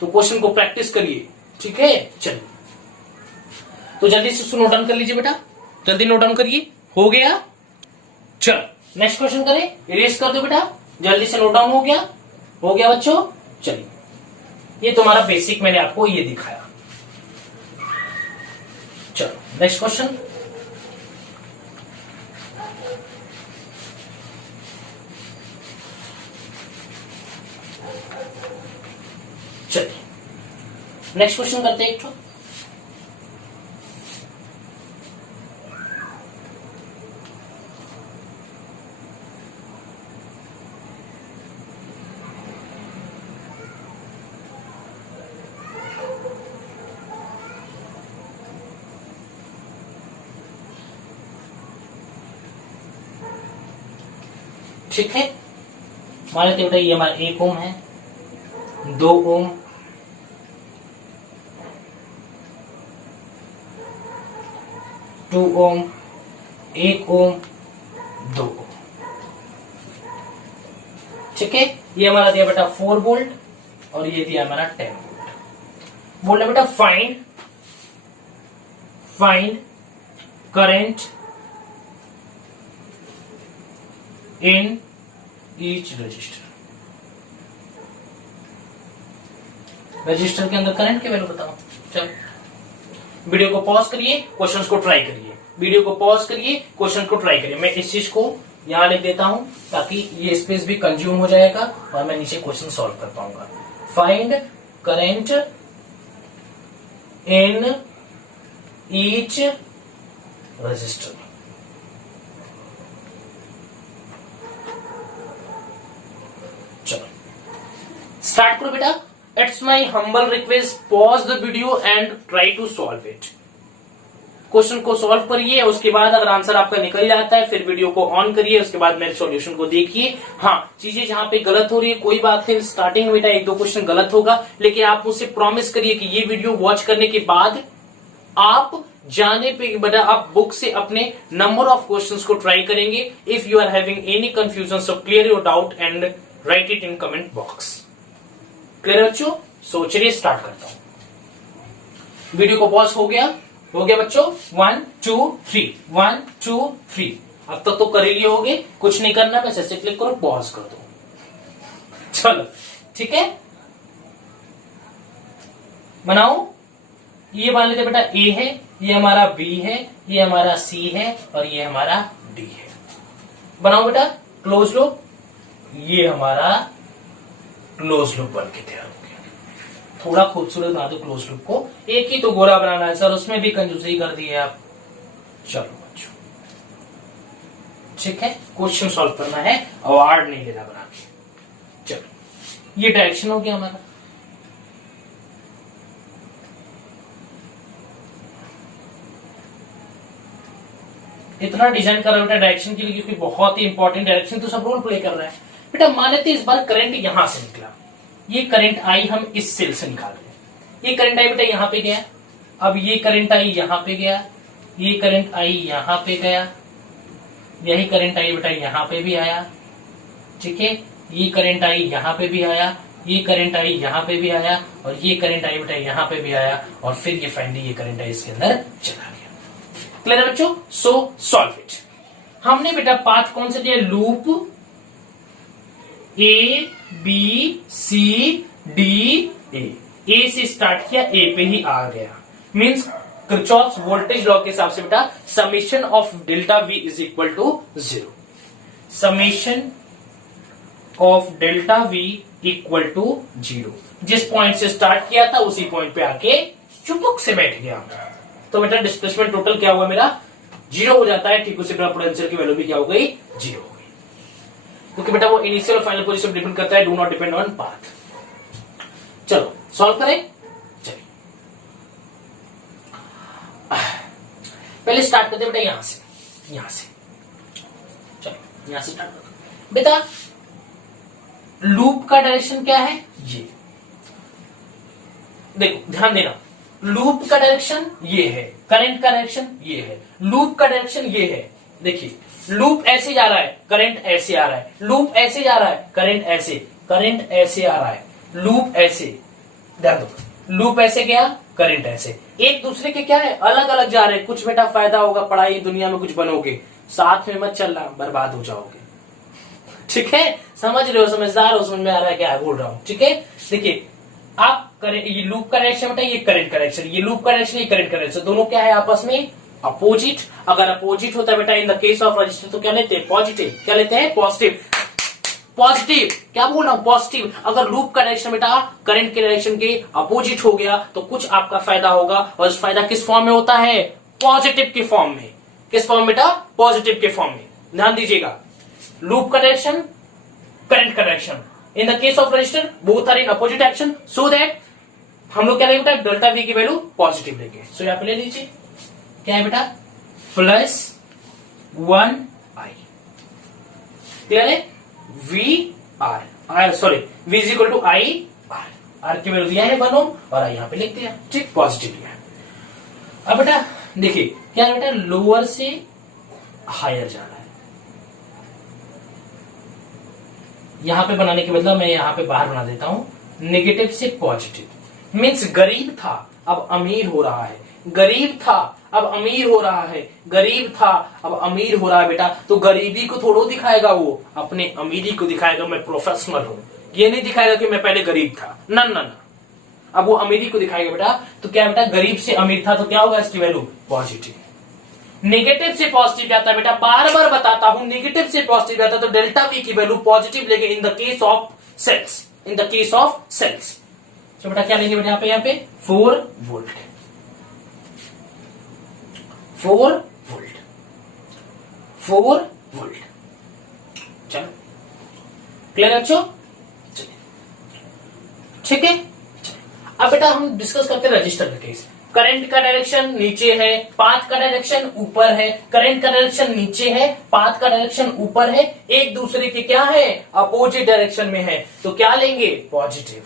तो क्वेश्चन को प्रैक्टिस करिए, ठीक है। चलिए तो जल्दी से नोट डाउन कर लीजिए बेटा, जल्दी नोट डाउन करिए। हो गया, चलो नेक्स्ट क्वेश्चन करें, इरेज कर दो बेटा, जल्दी से नोट डाउन हो गया, हो गया बच्चों। चलिए ये तुम्हारा बेसिक मैंने आपको ये दिखाया। चलो नेक्स्ट क्वेश्चन। चलिए नेक्स्ट क्वेश्चन करते हैं एक तो। ठीक है, मान लेते बेटा ये हमारा 1 ओम है, 2 ओम, 2 ओम, 1 ओम, 2 ओम, ठीक है। ये हमारा दिया बेटा 4 वोल्ट और ये दिया हमारा 10 वोल्ट। बोला बेटा find current in each register. Register के अंदर करंट की वैल्यू बताओ। चलो वीडियो को पॉज करिए, क्वेश्चंस को ट्राई करिए, वीडियो को पॉज करिए, क्वेश्चन को ट्राई करिए। मैं इस चीज को यहां लिख देता हूं ताकि ये स्पेस भी कंज्यूम हो जाएगा और मैं नीचे क्वेश्चन सॉल्व कर पाऊंगा। Find current in each register. चलो स्टार्ट करो बेटा। It's my humble request, pause the video and try to solve it. Question को सॉल्व करिए, उसके बाद अगर आंसर आपका निकल जाता है फिर वीडियो को ऑन करिए, उसके बाद मेरे सॉल्यूशन को देखिए। हाँ, चीजें जहां पे गलत हो रही है कोई बात नहीं, स्टार्टिंग में बेटा 1-2 क्वेश्चन गलत होगा, लेकिन आप मुझसे प्रॉमिस करिए कि ये वीडियो वॉच करने के बाद आप जाने पे बेटा आप बुक से अपने नंबर ऑफ क्वेश्चंस को ट्राई करेंगे। If you are having any confusion so clear your doubt and write it in comment box. Clear बच्चों? सो चलिए स्टार्ट करता हूं। वीडियो को पॉज हो गया बच्चों। 1 2 3 1 2 3। अब तक तो कर ही होगे, कुछ नहीं करना, बस ऐसे क्लिक करो, पॉज कर दो। चलो ठीक है, बनाओ। ये मान लेते बेटा ए है, ये हमारा बी है, ये हमारा सी है और ये हमारा डी है। बनाओ बेटा क्लोज लूप, ये हमारा क्लोज लूप बन के तैयार हो गया। थोड़ा खूबसूरत बना दो क्लोज लूप को। एक ही तो गोला बनाना है सर, उसमें भी कंजूसी कर दी है आप। चलो बच्चों ठीक है, क्वेश्चन सॉल्व करना है, अवार्ड नहीं लेना बना के। चलो ये डायरेक्शन हो गया हमारा। इतना डिजाइन कर रहा है बेटा डायरेक्शन के लिए, क्योंकि बहुत ही इंपॉर्टेंट डायरेक्शन तो सब रोल प्ले कर रहा है बेटा। मान लेते इस बार करंट यहां से निकला, ये करंट आई हम इस सेल से निकाल रहे हैं। ये करंट आई बेटा यहां पे गया, अब ये करंट आई यहां पे गया, ये करंट आई यहां पे गया, यही करंट आई बेटा यहां पे भी आया, ठीक है। ये करंट आई यहां पे भी आया, ये करंट आई यहां पे भी आया, और ये करंट आई बेटा यहां पे भी आया, और फिर ये फाइनली ये करंट आई इसके अंदर चला गया। क्लियर है बच्चों? So solve it. हमने बेटा पाथ कौन सा दिया? Loop A B C D A से स्टार्ट किया, ए पे ही आ गया। मींस किरचॉफ्स वोल्टेज लॉ के हिसाब से बेटा summation of delta V is equal to 0। Summation of delta we equal to 0। जिस पॉइंट से स्टार्ट किया था उसी पॉइंट पे आके चुपक से बैठ गया। तो बेटा डिस्प्लेसमेंट टोटल क्या हुआ मेरा? 0 हो जाता है। ठीक उसी तरह पोटेंशियल की वैल्यू भी क्या हो गई? 0 हो गई, क्योंकि बेटा वो इनिशियल और फाइनल पोजीशन डिपेंड करता है, do not depend on path. चलो सॉल्व करें। चलिए पहले स्टार्ट करते बेटा यहां से, चलो यहां से स्टार्ट करते बेटा। लूप का डायरेक्शन क्या है? ये देखो ध्यान देना, लूप का डायरेक्शन ये है, करंट का डायरेक्शन ये है, लूप का डायरेक्शन ये है। देखिए लूप ऐसे जा रहा है, करंट ऐसे आ रहा है, लूप ऐसे जा रहा है, करंट ऐसे, करंट ऐसे आ रहा है, लूप ऐसे। ध्यान दो, लूप ऐसे गया, करंट ऐसे, एक दूसरे के क्या है? अलग अलग जा रहे हैं। कुछ बेटा फायदा होगा, पढ़ाई दुनिया में कुछ बनोगे, साथ में मत चलना, बर्बाद हो जाओगे। ठीक है, समझ रहे हो? समझदार हो? समझ में आ रहा है क्या बोल रहा हूं? ठीक है, देखिए आप करें, ये लूप का डायरेक्शन बेटा, ये करंट का डायरेक्शन, ये लूप का डायरेक्शन, ये करंट का डायरेक्शन, दोनों क्या है आपस में? अपोजिट। अगर अपोजिट होता है बेटा इन द केस ऑफ रजिस्टर तो क्या लेते हैं? पॉजिटिव। क्या लेते हैं? पॉजिटिव। पॉजिटिव क्या बोल रहा हूं? पॉजिटिव। अगर लूप का डायरेक्शन बेटा करंट के डायरेक्शन के अपोजिट हो गया तो कुछ आपका फायदा होगा, और इस फायदा किस फॉर्म में होता है? पॉजिटिव के फॉर्म में। किस फॉर्म बेटा? पॉजिटिव के फॉर्म में। ध्यान दीजिएगा, लूप का डायरेक्शन, करंट का direction, in the case of register both are in opposite action, so that हम लोग क्या लेंगे बेटा? डेल्टा वी की वैल्यू पॉजिटिव लेंगे। सो यहां पे ले लीजिए, क्या है बेटा? Plus 1 I. क्लियर है? V R sorry V is equal to I R. R की वैल्यू दिया है 1 ओम, और आई यहां पे लिख दिया, ठीक, पॉजिटिव लिया। अब बेटा देखिए क्या है बेटा? लोअर से हायर जा रहा है। यहां पे बनाने के बदला मैं यहां पे बाहर बना देता हूं, नेगेटिव से पॉजिटिव। मीन्स गरीब था अब अमीर हो रहा है, गरीब था अब अमीर हो रहा है, गरीब था अब अमीर हो रहा है बेटा। तो गरीबी को थोड़ा दिखाएगा, वो अपने अमीरी को दिखाएगा, मैं प्रोफेशनल हूं। ये नहीं दिखाएगा कि मैं पहले गरीब था, ना ना ना, अब वो अमीरी को दिखाएगा बेटा। तो क्या बेटा? गरीब से अमीर था तो क्या होगा इसकी वैल्यू? पॉजिटिव। नेगेटिव से पॉजिटिव जाता है बेटा, बार बार बताता हूं, नेगेटिव से पॉजिटिव जाता है तो डेल्टा वी की वैल्यू पॉजिटिव लेंगे in the case of cells, in the case of cells. तो बेटा क्या लेंगे बेटा? यहाँ पे 4 वोल्ट, 4 वोल्ट, 4 वोल्ट। चलो क्लियर बच्चों? चलिए ठीक है। अब बेटा हम डिस्कस करते हैं रजिस्टर का केस। करंट का डायरेक्शन नीचे है, पाथ का डायरेक्शन ऊपर है। करंट का डायरेक्शन नीचे है, पाथ का डायरेक्शन ऊपर है, एक दूसरे के क्या है? अपोजिट डायरेक्शन में है। तो क्या लेंगे? पॉजिटिव।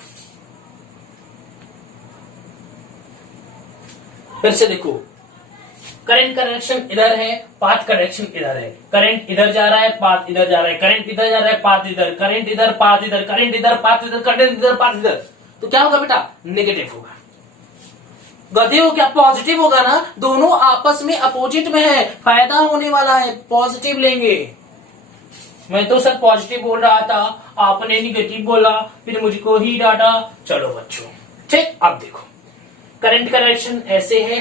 फिर से देखो, करंट का डायरेक्शन इधर है, पाथ का डायरेक्शन इधर है। करंट इधर जा रहा है, पाथ इधर जा रहा है, करंट इधर जा रहा है, पाथ इधर, करंट इधर, पाथ इधर, करंट इधर, पाथ इधर, करंट इधर, पाथ इधर। तो क्या होगा बेटा? नेगेटिव होगा। गधे हो क्या? पॉजिटिव होगा ना, दोनों आपस में अपोजिट में है, फायदा होने वाला है, पॉजिटिव लेंगे। मैं तो सर पॉजिटिव बोल रहा था, आपने नेगेटिव बोला, फिर मुझको ही डांटा। चलो बच्चों ठीक, अब देखो करंट का डायरेक्शन ऐसे है,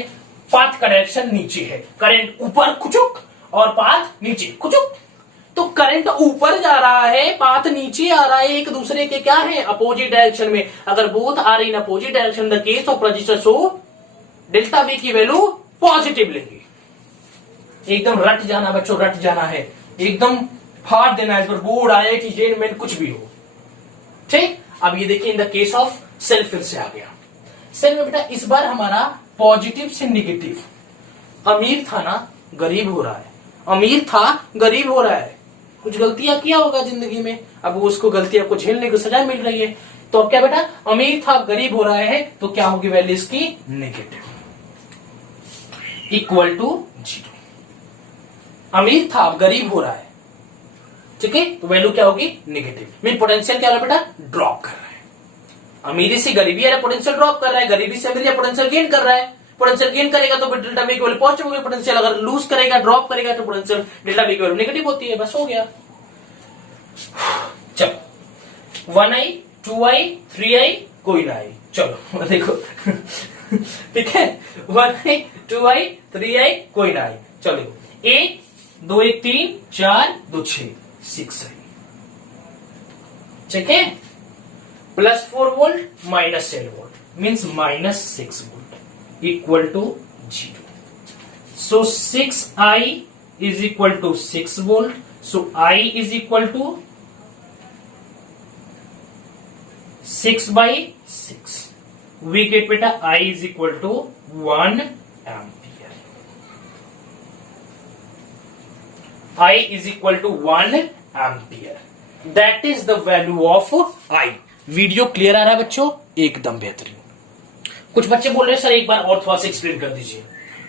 पाथ का डायरेक्शन नीचे है। करंट ऊपर कुचुक और पाथ नीचे कुचुक। तो करंट ऊपर जा रहा है, पाथ नीचे आ रहा है, एक दूसरे के क्या है, अपोजिट डायरेक्शन में। अगर both are in opposite direction the case of register, so delta we की वैल्यू पॉजिटिव लेंगे। एकदम रट जाना बच्चों, रट जाना है, एकदम फाड़ देना है इस पर, बोर्ड आए कि जेन में कुछ भी हो। ठीक, अब ये देखिए in the case of cell फिर से आ गया। सेल में बेटा इस बार हमारा पॉजिटिव से निगेटिव, अमीर था ना गरीब हो रहा है, अमीर था गरीब हो रहा है, कुछ गलतियां किया होगा जिंदगी में, अब उसको गलतियां को झेलने की सजा मिल रही है। तो अब क्या बेटा, अमीर था गरीब हो रहा है, तो क्या होगी वैल्यू इसकी, नेगेटिव, इक्वल टू 0। अमीर था अब गरीब हो रहा है, ठीक है, तो वैल्यू क्या होगी, नेगेटिव। मीन पोटेंशियल क्या हो रहा है बेटा, ड्रॉप कर रहा है। अमीरी से गरीबी आ रहा है, पोटेंशियल ड्रॉप कर रहा है, गरीबी से अमीरी पोटेंशियल गेन कर रहा है। पोटेंशियल गेन करेगा तो डेल्टा वी की वैल्यू पॉजिटिव होगी, पोटेंशियल अगर लूज करेगा, ड्रॉप करेगा तो पोटेंशियल डेल्टा वी की वैल्यू नेगेटिव होती है। बस हो गया। चलो 1i 2i 3i कोई ना आई, चलो देखो ठीक है, 1i 2i 3i कोई ना आई, चलो 1 2 1 3 4 2 6 6i, ठीक है, +4 volt -10 volt means -6 volt equal to 0। So 6i is equal to 6 volt. So I is equal to 6 by 6. We get beta I is equal to 1 ampere. I is equal to 1 ampere. That is the value of I. Video clear आ रहा है बच्चों, एकदम बेहतरीन। कुछ बच्चे बोल रहे हैं सर एक बार और थोड़ा सा एक्सप्लेन कर दीजिए,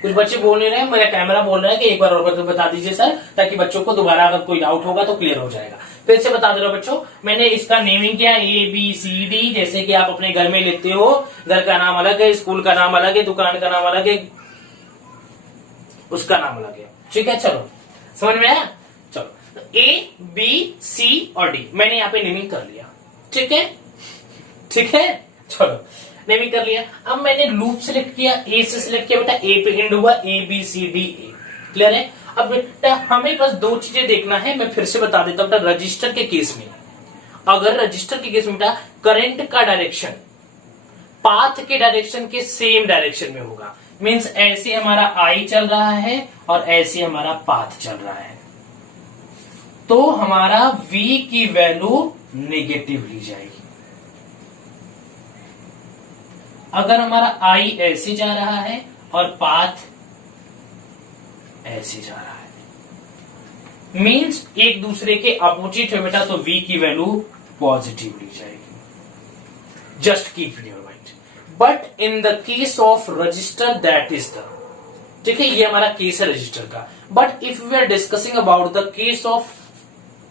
कुछ बच्चे बोल नहीं रहे हैं, मेरा कैमरा बोल रहा है कि एक बार और बता दीजिए सर, ताकि बच्चों को दोबारा अगर कोई डाउट होगा तो क्लियर हो जाएगा। फिर से बता दे रहा हूं बच्चों, मैंने इसका नेमिंग किया ABCD, जैसे कि आप अपने घर में लेते हो, घर का नाम अलग है, स्कूल का नाम अलग है, दुकान का नाम अलग है, उसका नाम अलग है, ठीक है। चलो समझ में आया, चलो A B C और D मैंने यहाँ पे नेमिंग कर लिया, ठीक है, ठीक है। चलो नेमिंग कर लिया, अब मैंने लूप सिलेक्ट किया, ए से सिलेक्ट किया बेटा, ए पे एंड हुआ ABCD A, क्लियर है। अब बेटा हमें बस दो चीजें देखना है, मैं फिर से बता देता हूं बेटा। रजिस्टर के केस में, अगर रजिस्टर के केस में बेटा करंट का डायरेक्शन पाथ के डायरेक्शन के सेम डायरेक्शन में होगा, मींस ऐसे हमारा I चल रहा है और ऐसे हमारा पाथ चल रहा है, तो हमारा V की वैल्यू नेगेटिव ली जाएगी। अगर हमारा I ऐसे जा रहा है और पाथ ऐसे जा रहा है, मींस एक दूसरे के अपोजिट है बेटा, तो V की वैल्यू पॉजिटिव ली जाएगी। Just keep in your mind. But in the case of register that is the, ठीक है, ये हमारा केस है रजिस्टर का। But if we are discussing about the case of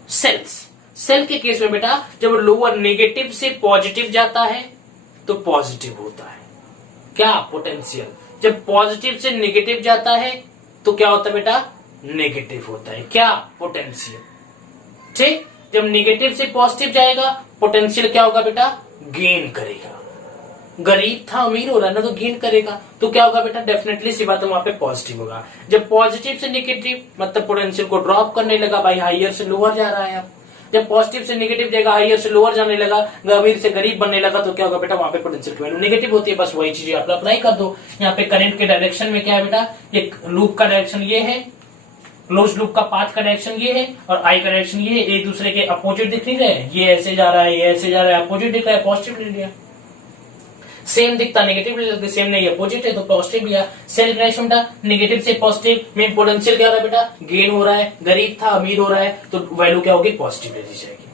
cells, cell के केस में बेटा जब लोअर नेगेटिव से पॉजिटिव जाता है तो पॉजिटिव होता है, क्या, पोटेंशियल। जब पॉजिटिव से नेगेटिव जाता है तो क्या होता है बेटा, नेगेटिव होता है, क्या, पोटेंशियल। ठीक, जब नेगेटिव से पॉजिटिव जाएगा पोटेंशियल क्या होगा बेटा, गेन करेगा। गरीब था अमीर हो रहा है ना, तो गेन करेगा, तो क्या होगा बेटा, डेफिनेटली सी बात है वहां पे पॉजिटिव होगा। जब पॉजिटिव से नेगेटिव मतलब पोटेंशियल को ड्रॉप करने लगा, भाई हाइयर से लोअर जा रहा है। अब जब पॉजिटिव से नेगेटिव जाएगा, हाइयर से लोअर जाने लगा, अमीर से गरीब बनने लगा, तो क्या होगा बेटा, वहां पे पोटेंशियल की वैल्यू नेगेटिव होती है। बस वही चीज आप अप्लाई कर दो। यहाँ पे करंट के डायरेक्शन में क्या है बेटा, एक लूप का डायरेक्शन ये है, क्लोज लूप का पाथ का डायरेक्शन ये है और आई का डायरेक्शन ये है, एक दूसरे के अपोजिट दिख नहीं रहे, ये ऐसे जा रहा है, ये ऐसे जा रहा है, अपोजिट दिख रहा है, पॉजिटिव ले लिया। सेम दिखता नेगेटिव ले लेते, सेम नहीं अपोजिट है तो पॉजिटिव लिया। सेल डायरेक्शन बेटा नेगेटिव से पॉजिटिव में पोटेंशियल क्या हो रहा है बेटा, गेन हो रहा है, गरीब था अमीर हो रहा है, तो वैल्यू क्या होगी, पॉजिटिव ले ली जाएगी।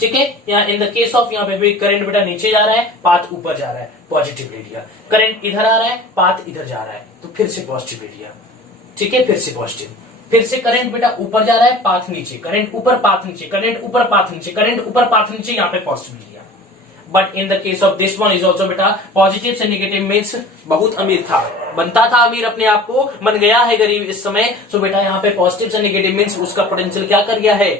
ठीक है, यहाँ इन द केस ऑफ यहाँ पे भी करंट बेटा नीचे जा रहा है, पाथ ऊपर जा रहा है, पॉजिटिव ले लिया। करंट इधर आ रहा है, पाथ इधर जा रहा है, तो फिर से पॉजिटिव ले लिया। ठीक है, फिर से पॉजिटिव, फिर से करंट बेटा ऊपर जा रहा है, पाथ नीचे, करंट ऊपर पाथ नीचे, करंट ऊपर पाथ नीचे, करंट ऊपर पाथ नीचे, यहाँ पे पॉजिटिव लिया। But in the case of this one is also बेटा पॉजिटिव से नेगेटिव मीन्स बहुत अमीर था, बनता था अमीर अपने आप को, बन गया है गरीब इस समय। सो बेटा यहाँ पे पॉजिटिव से नेगेटिव मीन्स उसका पोटेंशियल क्या कर गया है,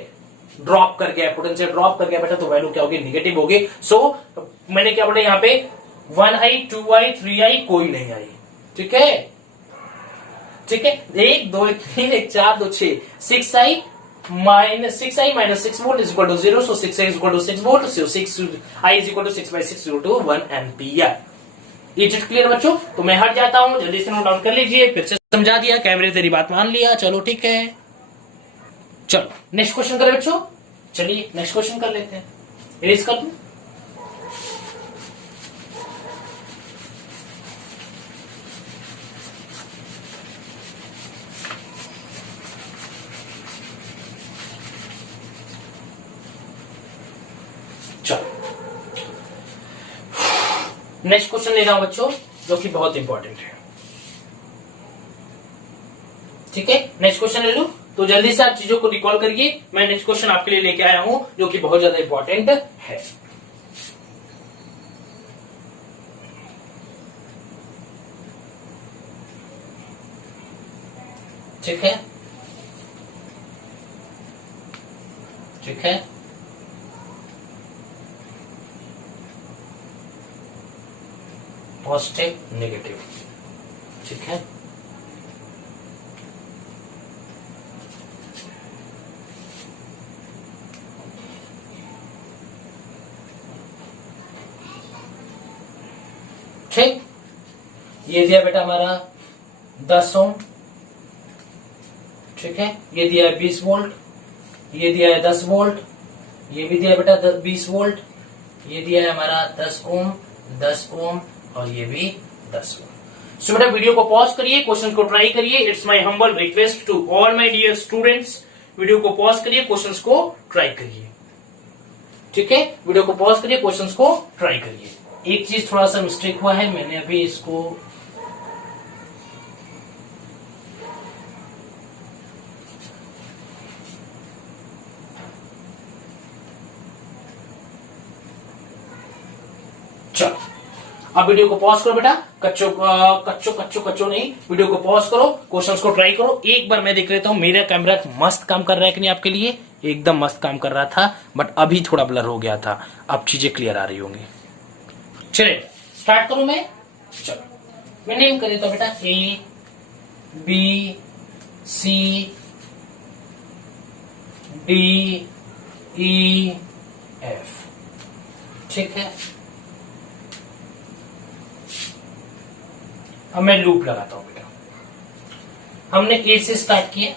ड्रॉप कर गया, पोटेंशियल ड्रॉप कर गया बेटा, तो वैल्यू क्या होगी, नेगेटिव होगी। सो मैंने क्या बोला यहाँ पे 1i 2i 3i कोई नहीं आई। ठीक है, ठीक है, 1 2 3 1 4 2 6 6i 6i minus 6 volt is equal to 0, so 6i is equal to 6 volt, so 6i is equal to 6 by 6 equal to 1 ampere. ये चीज क्लियर बच्चों? तो मैं हट जाता हूं, जल्दी से नोट डाउन कर लीजिए। फिर से समझा दिया, कैमरे तेरी बात मान लिया, चलो ठीक है। चलो नेक्स्ट क्वेश्चन करें बच्चों, चलिए नेक्स्ट क्वेश्चन कर लेते हैं। इरेज कर दूं? नेक्स्ट क्वेश्चन ले रहा हूं बच्चों, जो कि बहुत इंपॉर्टेंट है। ठीक है, नेक्स्ट क्वेश्चन ले लूं, तो जल्दी से आप चीजों को रिकॉल करिए। मैं नेक्स्ट क्वेश्चन आपके लिए लेके आया हूं, जो कि बहुत ज्यादा इंपॉर्टेंट है। ठीक है, ठीक है, पॉजिटिव नेगेटिव। ठीक है, ठीक, ये दिया बेटा हमारा 10 ओम। ठीक है, ये दिया है 20 वोल्ट, ये दिया है 10 वोल्ट, ये भी दिया बेटा 20 वोल्ट, ये दिया है हमारा 10 ओम, 10 ओम, और ये भी 10 ओम। सो बेटा वीडियो को पॉज करिए, क्वेश्चन को ट्राई करिए। It's my humble request to all my dear students, video को पॉज करिए, क्वेश्चंस को ट्राई करिए। ठीक है, वीडियो को पॉज करिए, क्वेश्चंस को ट्राई करिए। एक चीज थोड़ा सा मिस्टेक हुआ है, मैंने अभी इसको चलो अब वीडियो को पॉज करो बेटा, कच्चो नहीं, वीडियो को पॉज करो, क्वेश्चंस को ट्राई करो। एक बार मैं देख लेता हूं मेरा कैमरा मस्त काम कर रहा है कि नहीं आपके लिए। एकदम मस्त काम कर रहा था, बट अभी थोड़ा ब्लर हो गया था, अब चीजें क्लियर आ रही होंगी। चलिए स्टार्ट करूं मैं। चलो मैं नेम कर देता हूं बेटा, A B C D E F. ठीक है, अब मैं लूप लगाता हूं बेटा। हमने ए से स्टार्ट किया,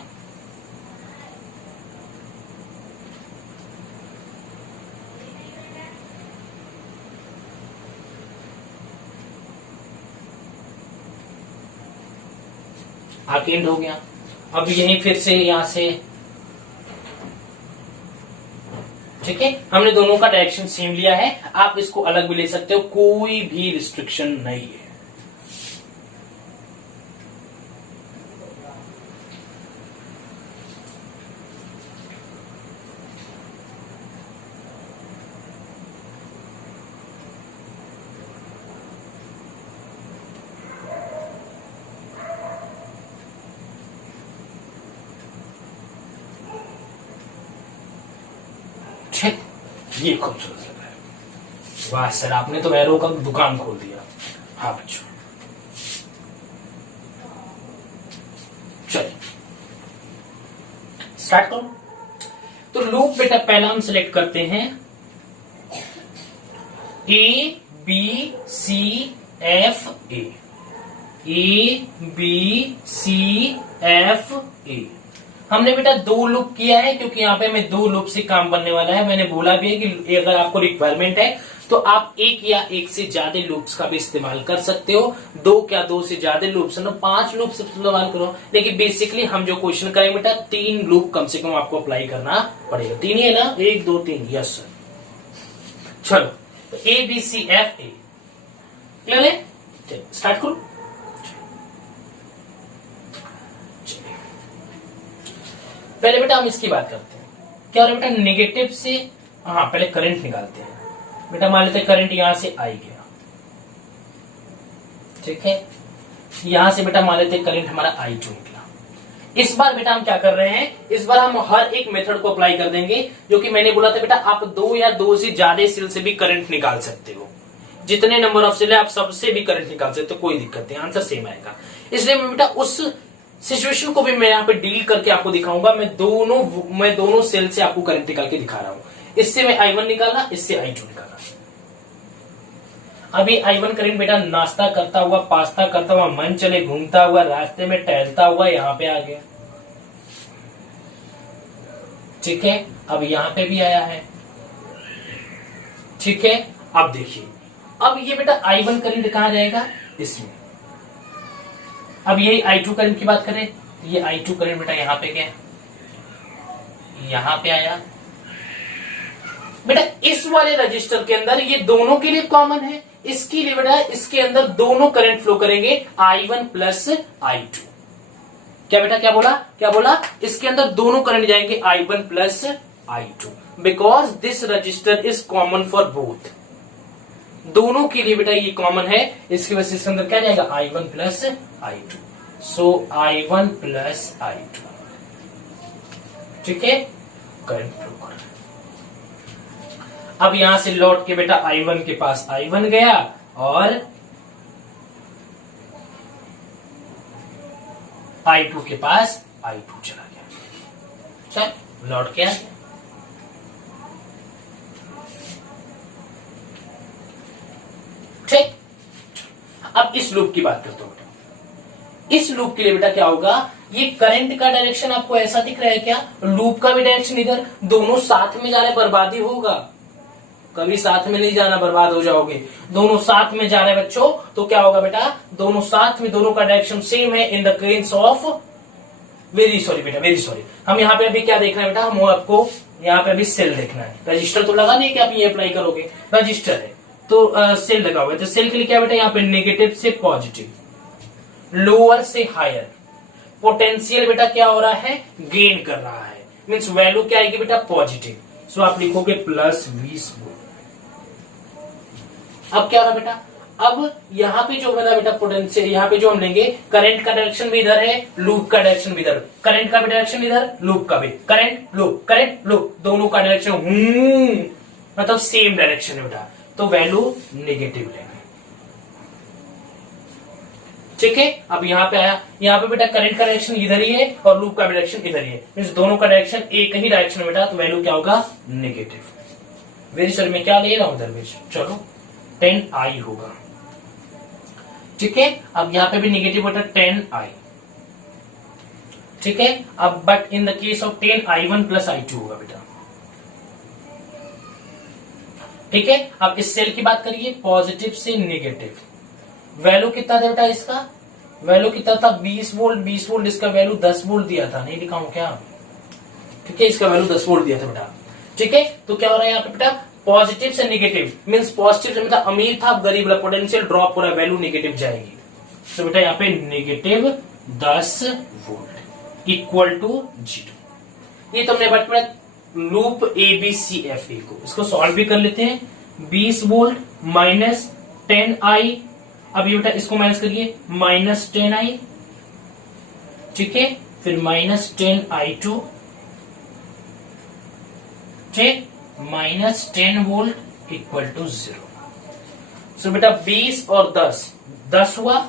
आगे एंड हो गया। अब यही फिर से यहां से, ठीक है, हमने दोनों का डायरेक्शन सेम लिया है। आप इसको अलग भी ले सकते हो, कोई भी रिस्ट्रिक्शन नहीं है। ये खूबसूरत लग रहा है। वाह सर, आपने तो एरो का दुकान खोल दिया। हाँ बच्चों, चलिए स्टार्ट करो। तो लूप बेटा पहला हम सिलेक्ट करते हैं, A B C F A, A B C F A. हमने बेटा 2 लूप किया है, क्योंकि यहाँ पे हमें 2 लूप से काम बनने वाला है। मैंने बोला भी है कि अगर आपको रिक्वायरमेंट है तो आप 1 या 1 से ज्यादा लूप्स का भी इस्तेमाल कर सकते हो। 2 क्या 2 से ज्यादा लूप्स है ना, 5 लूप से इस्तेमाल करो। लेकिन बेसिकली हम जो क्वेश्चन करेंगे बेटा, 3 लूप कम से कम आपको अप्लाई करना पड़ेगा। 3 ही है ना, 1 2 3, यस सर। चलो A B C F A clear है, चलो स्टार्ट करो। पहले बेटा हम इसकी बात करते हैं, क्या हो रहा है बेटा, नेगेटिव से, हाँ पहले करंट निकालते हैं बेटा। मान लेते हैं करंट यहां से आई गया, ठीक है, यहां से बेटा मान लेते हैं करंट हमारा आई जो निकला। इस बार बेटा हम क्या कर रहे हैं, इस बार हम हर एक मेथड को अप्लाई कर देंगे, जो कि मैंने बोला था बेटा, आप 2 या 2 से ज्यादा सेल से भी करंट निकाल सकते हो। जितने नंबर ऑफ सेल है आप सबसे भी करंट निकाल सकते हो, कोई दिक्कत नहीं, आंसर सेम आएगा। इसलिए मैं बेटा उस सिचुएशन को भी मैं यहाँ पे डील करके आपको दिखाऊंगा। मैं दोनों सेल से आपको करंट निकाल के दिखा रहा हूं। इससे मैं I1 निकाला, इससे I2 निकाला। अभी I1 करंट बेटा नाश्ता करता हुआ, पास्ता करता हुआ, मन चले घूमता हुआ, रास्ते में टहलता हुआ यहां पे आ गया। ठीक है, अब यहां पे भी आया है। ठीक है, अब देखिए, अब ये बेटा I1 करंट कहां जाएगा, इसमें। अब यही I2 करंट की बात करें, ये I2 करंट बेटा यहां पे गया, यहां पे आया बेटा। इस वाले रजिस्टर के अंदर ये दोनों के लिए कॉमन है, इसके लिए बेटा इसके अंदर दोनों करंट फ्लो करेंगे I1 प्लस I2। क्या बेटा, क्या बोला, इसके अंदर दोनों करंट जाएंगे I1 plus I2, because this register is common for both. दोनों के लिए बेटा ये कॉमन है, इसकी वजह से इसके अंदर क्या जाएगा, I1 प्लस I2। सो I1 प्लस I2। ठीक है, करंट फ्लो कर। अब यहां से लौट के बेटा I1 के पास I1 गया और I2 के पास I2 चला गया। चल लौट के आ गया। ठीक, अब इस लूप की बात करते हो बेटा। इस लूप के लिए बेटा क्या होगा, ये करंट का डायरेक्शन आपको ऐसा दिख रहा है क्या, लूप का भी डायरेक्शन इधर, दोनों साथ में जा रहे, बर्बादी होगा। कभी साथ में नहीं जाना, बर्बाद हो जाओगे। दोनों साथ में जा रहे बच्चों, तो क्या होगा बेटा, दोनों साथ में, दोनों का डायरेक्शन सेम है in the case of, very sorry बेटा, वेरी सॉरी। हम यहाँ पे अभी क्या देखना है बेटा, हम आपको यहाँ पे अभी सेल देखना है। रजिस्टर तो लगा नहीं कि आप ये अप्लाई करोगे, रजिस्टर है तो सेल लगा हुआ है। तो सेल के लिए क्या बेटा, यहाँ पे नेगेटिव से पॉजिटिव, लोअर से हायर, पोटेंशियल बेटा क्या हो रहा है, गेन कर रहा है, मीन्स वैल्यू क्या आएगी बेटा, पॉजिटिव। सो आप लिखोगे प्लस 20 वोल्ट। अब क्या हो रहा बेटा, अब यहाँ पे जो मेरा बेटा पोटेंशियल, यहाँ पे जो हम लेंगे, करंट का डायरेक्शन भी इधर है, लूप का डायरेक्शन भी इधर, करंट का भी डायरेक्शन इधर, लूप का भी, करंट लूप दोनों का डायरेक्शन मतलब सेम डायरेक्शन है बेटा, तो वैल्यू नेगेटिव लेंगे। ठीक है, अब यहाँ पे आया, यहाँ पे बेटा करंट का डायरेक्शन इधर ही है और लूप का डायरेक्शन इधर ही है, मीन्स दोनों का डायरेक्शन एक ही डायरेक्शन है बेटा, तो वैल्यू क्या होगा, नेगेटिव। वेरी सॉरी, मैं क्या ले रहा हूं दरवेश, चलो 10I होगा। ठीक है, अब यहाँ पे भी नेगेटिव बेटा 10I। ठीक है, अब but in the case of 10I1 plus I2 होगा बेटा। ठीक है, अब इस सेल की बात करिए, पॉजिटिव से नेगेटिव, वैल्यू कितना था बेटा इसका, वैल्यू कितना था, 20 वोल्ट, 20 वोल्ट, इसका वैल्यू 10 वोल्ट दिया था, नहीं लिखा हूं क्या। ठीक है, इसका वैल्यू 10 वोल्ट दिया था बेटा। ठीक है, तो क्या हो रहा है यहाँ पे बेटा, पॉजिटिव से नेगेटिव, मीन्स पॉजिटिव से मतलब अमीर था, अब गरीब, पोटेंशियल ड्रॉप हो रहा है, वैल्यू नेगेटिव जाएगी। तो बेटा यहाँ पे नेगेटिव 10 वोल्ट इक्वल टू 0। ये तुमने बट में लूप ABCFA को, इसको सॉल्व भी कर लेते हैं। 20 वोल्ट माइनस 10I, अब ये बेटा इसको माइनस करिए, माइनस 10I। ठीक है, फिर माइनस 10I2, ठीक, minus 10 volt equal to 0। So बेटा 20 और 10 हुआ,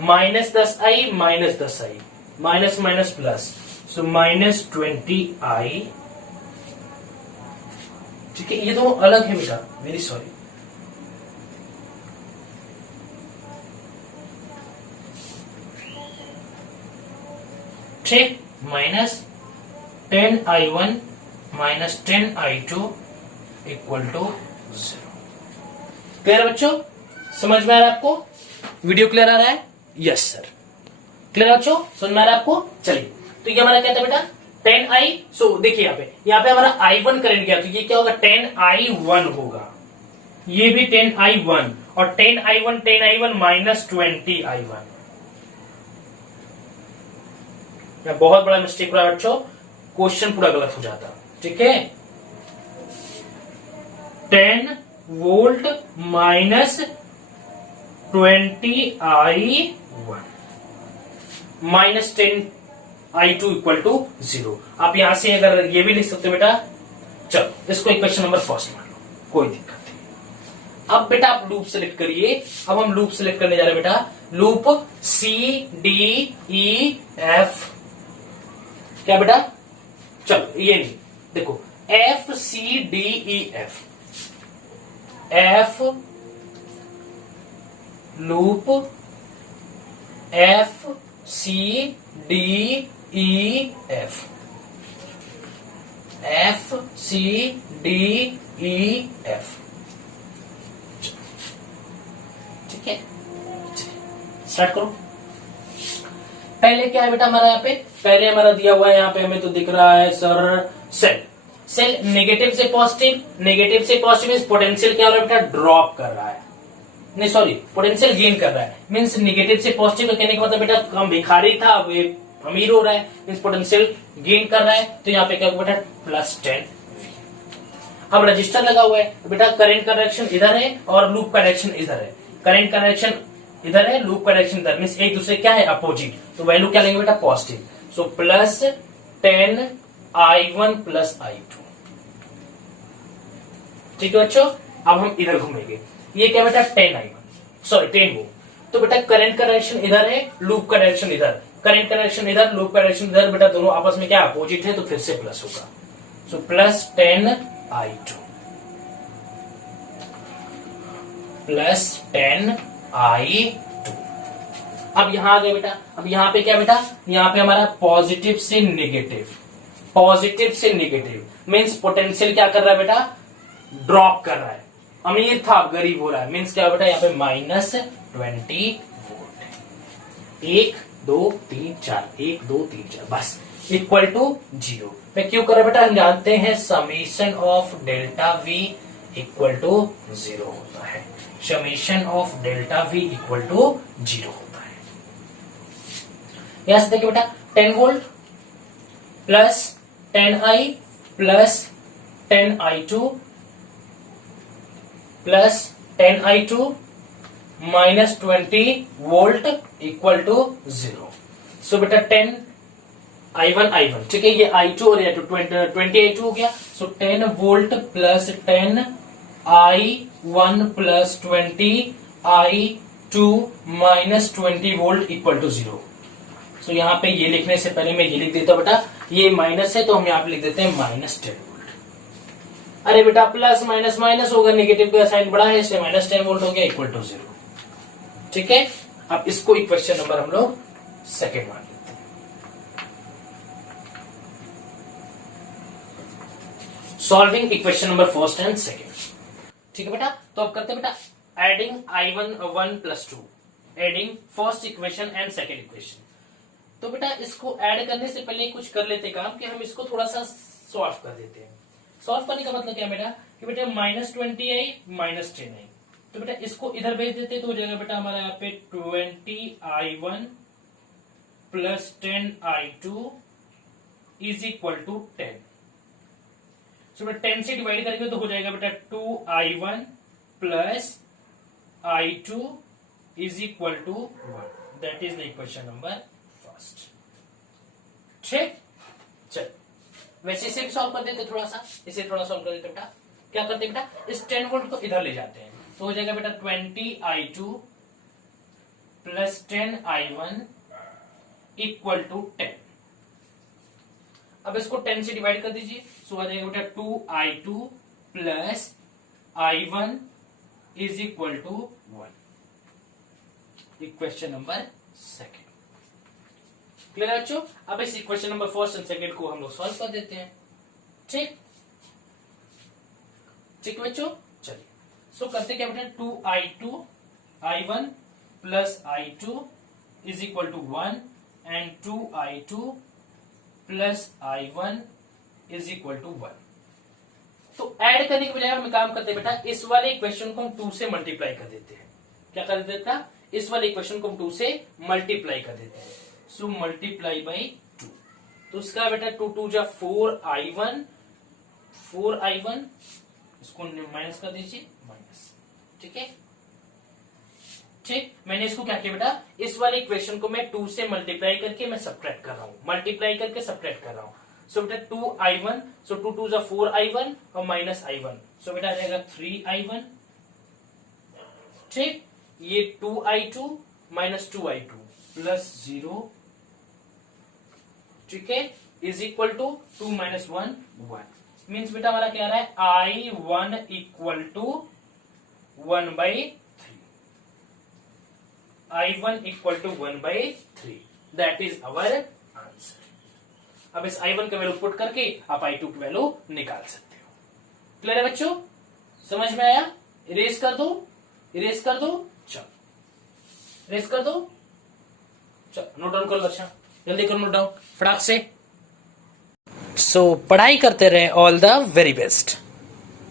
minus 10I minus 10I, minus minus plus, so minus 20I। ठीक है, ये दोनों अलग है बेटा, वेरी सॉरी। ठीक, minus 10I1 minus 10I2 equal to 0। Clear बच्चों, समझ में आ रहा है आपको, वीडियो क्लियर आ रहा है, यस सर, क्लियर बच्चों, समझ में आ रहा है आपको। चलिए, तो ये हमारा क्या था बेटा, 10I। सो देखिए यहाँ पे हमारा I1 करंट गया, तो ये क्या होगा, 10I1 होगा, ये भी 10I1 और 10I1 माइनस 20I1। बहुत बड़ा मिस्टेक हो रहा है बच्चों, क्वेश्चन पूरा गलत हो जाता। ठीक है, 10 volt minus 20I1 minus 10I2 equal to 0। आप यहां से अगर ये भी लिख सकते हो बेटा, चलो इसको इक्वेशन नंबर फर्स्ट मान लो, कोई दिक्कत नहीं। अब बेटा आप लूप सेलेक्ट करिए। अब हम लूप सेलेक्ट करने जा रहे हैं बेटा, loop C D E F, क्या बेटा, चलो ये नहीं, देखो F C D E F, F loop F C D E F, F C D E F, ठीक है, स्टार्ट करो। पहले क्या है बेटा हमारा, यहाँ पे पहले हमारा दिया हुआ है, यहाँ पे हमें तो दिख रहा है सर सेल नेगेटिव से पॉजिटिव, नेगेटिव से पॉजिटिव मींस पोटेंशियल क्या हो रहा है बेटा, ड्रॉप कर रहा है, नहीं सॉरी पोटेंशियल गेन कर रहा है, मींस नेगेटिव से पॉजिटिव का कहने का मतलब बेटा कम भिखारी था अब ये अमीर हो रहा है, मींस पोटेंशियल गेन कर रहा है, तो यहाँ पे क्या होगा बेटा +10। अब रजिस्टर लगा हुआ है बेटा, करंट का डायरेक्शन इधर है और लूप का डायरेक्शन इधर है, करंट का डायरेक्शन इधर है, लूप का डायरेक्शन इधर, मींस एक दूसरे क्या है अपोजिट, तो वैल्यू क्या लेंगे बेटा पॉजिटिव, सो +10 I1 + I2, ठीक है बच्चों। अब हम इधर घूमेंगे, ये क्या बेटा 10 वो, तो बेटा करंट का डायरेक्शन इधर है, लूप का डायरेक्शन इधर, करंट का डायरेक्शन इधर, लूप का डायरेक्शन इधर, बेटा दोनों आपस में क्या अपोजिट है, तो फिर से प्लस होगा, सो +10 I2 +10 I2। अब यहां आ गया बेटा, अब यहां पे क्या बेटा, यहां पे हमारा पॉजिटिव से नेगेटिव, पॉजिटिव से नेगेटिव मींस पोटेंशियल क्या कर रहा है बेटा, ड्रॉप कर रहा है, अमीर था अब गरीब हो रहा है, मींस क्या बेटा यहाँ पे -20 वोल्ट, 1 2 3 4, 1 2 3 4 बस इक्वल टू 0 पे क्यों कर रहा है बेटा, हम जानते हैं summation of delta V equal to 0 होता है, summation of delta V equal to 0 होता है। यहां से देखिए बेटा 10 volt plus 10I plus 10I2 plus 10I2 minus 20 volt equal to 0। So बेटा 10I1 ठीक है, ये I2 और ये 20I2 हो गया, so 10 volt plus 10I1 plus 20I2 minus 20 volt equal to 0। So यहाँ पे ये लिखने से पहले मैं ये लिख देता हूं बेटा, ये माइनस है तो हम यहाँ पे लिख देते हैं -10 वोल्ट। अरे बेटा प्लस माइनस माइनस होगा, नेगेटिव का साइन बड़ा है इसलिए -10 वोल्ट हो गया इक्वल टू 0, ठीक है। अब इसको इक्वेशन नंबर हम लोग सेकेंड मान लेते हैं, solving equation number first and second, ठीक है बेटा। तो अब करते हैं बेटा adding I1 1 + 2, adding first equation and second equation. तो बेटा इसको ऐड करने से पहले कुछ कर लेते काम कि हम इसको थोड़ा सा सॉल्व कर देते हैं। सॉल्व करने का मतलब क्या बेटा कि बेटा -20I -10I, तो बेटा इसको इधर भेज देते तो हो जाएगा बेटा हमारा यहाँ पे 20I1 plus 10I2 is equal to 10। So बेटा 10 से डिवाइड करेंगे तो हो जाएगा बेटा 2I1 plus I2 is equal to 1, that is the equation number first, ठीक। चल वैसे इसे भी सॉल्व कर देते, थोड़ा सा इसे थोड़ा सॉल्व कर देते बेटा। क्या करते बेटा, इस 10 वोल्ट को इधर ले जाते हैं तो हो जाएगा बेटा 20I2 plus 10I1 equal to 10। अब इसको 10 से डिवाइड कर दीजिए, सो आ जाएगा बेटा 2I2 plus I1 is equal to 1, equation number second. Clear है बच्चों। अब इस equation number first and second को हम लोग सॉल्व कर देते हैं, ठीक ठीक बच्चों। चलिए सो करते क्या बेटा 2I2 I1 plus I2 is equal to 1 and 2I2 plus I1 is equal to 1। तो ऐड करने के बजाय हम काम करते हैं बेटा, इस वाले इक्वेशन को हम 2 से मल्टीप्लाई कर देते हैं। क्या कर देते हैं, इस वाले इक्वेशन को हम 2 से मल्टीप्लाई कर देते हैं, सो मल्टीप्लाई बाई 2। तो उसका बेटा 2 2 जा 4I1 इसको माइनस कर दीजिए माइनस, ठीक है ठीक। मैंने इसको क्या किया बेटा, इस वाले इक्वेशन को मैं 2 से मल्टीप्लाई करके मैं सब्ट्रैक्ट कर रहा हूं, मल्टीप्लाई करके सब्ट्रैक्ट कर रहा हूं। सो बेटा 2I1, सो 2 2 जा 4I1 और माइनस I1, सो बेटा आ जाएगा 3I1, ठीक। ये 2I2 माइनस 2i2 प्लस 0, ठीक है, is equal to 2 minus 1 1 means बेटा हमारा क्या आ रहा है I1 equal to 1/3, I1 equal to 1/3, that is our answer. अब इस I1 का वैल्यू पुट करके आप I2 की वैल्यू निकाल सकते हो। क्लियर है बच्चों, समझ में आया? इरेज कर दो, इरेज कर दो, चलो इरेज कर दो, चलो नोट डाउन करो बच्चा, जल्दी करो नोट डाउन फटाक से। सो पढ़ाई करते रहे, ऑल द वेरी बेस्ट।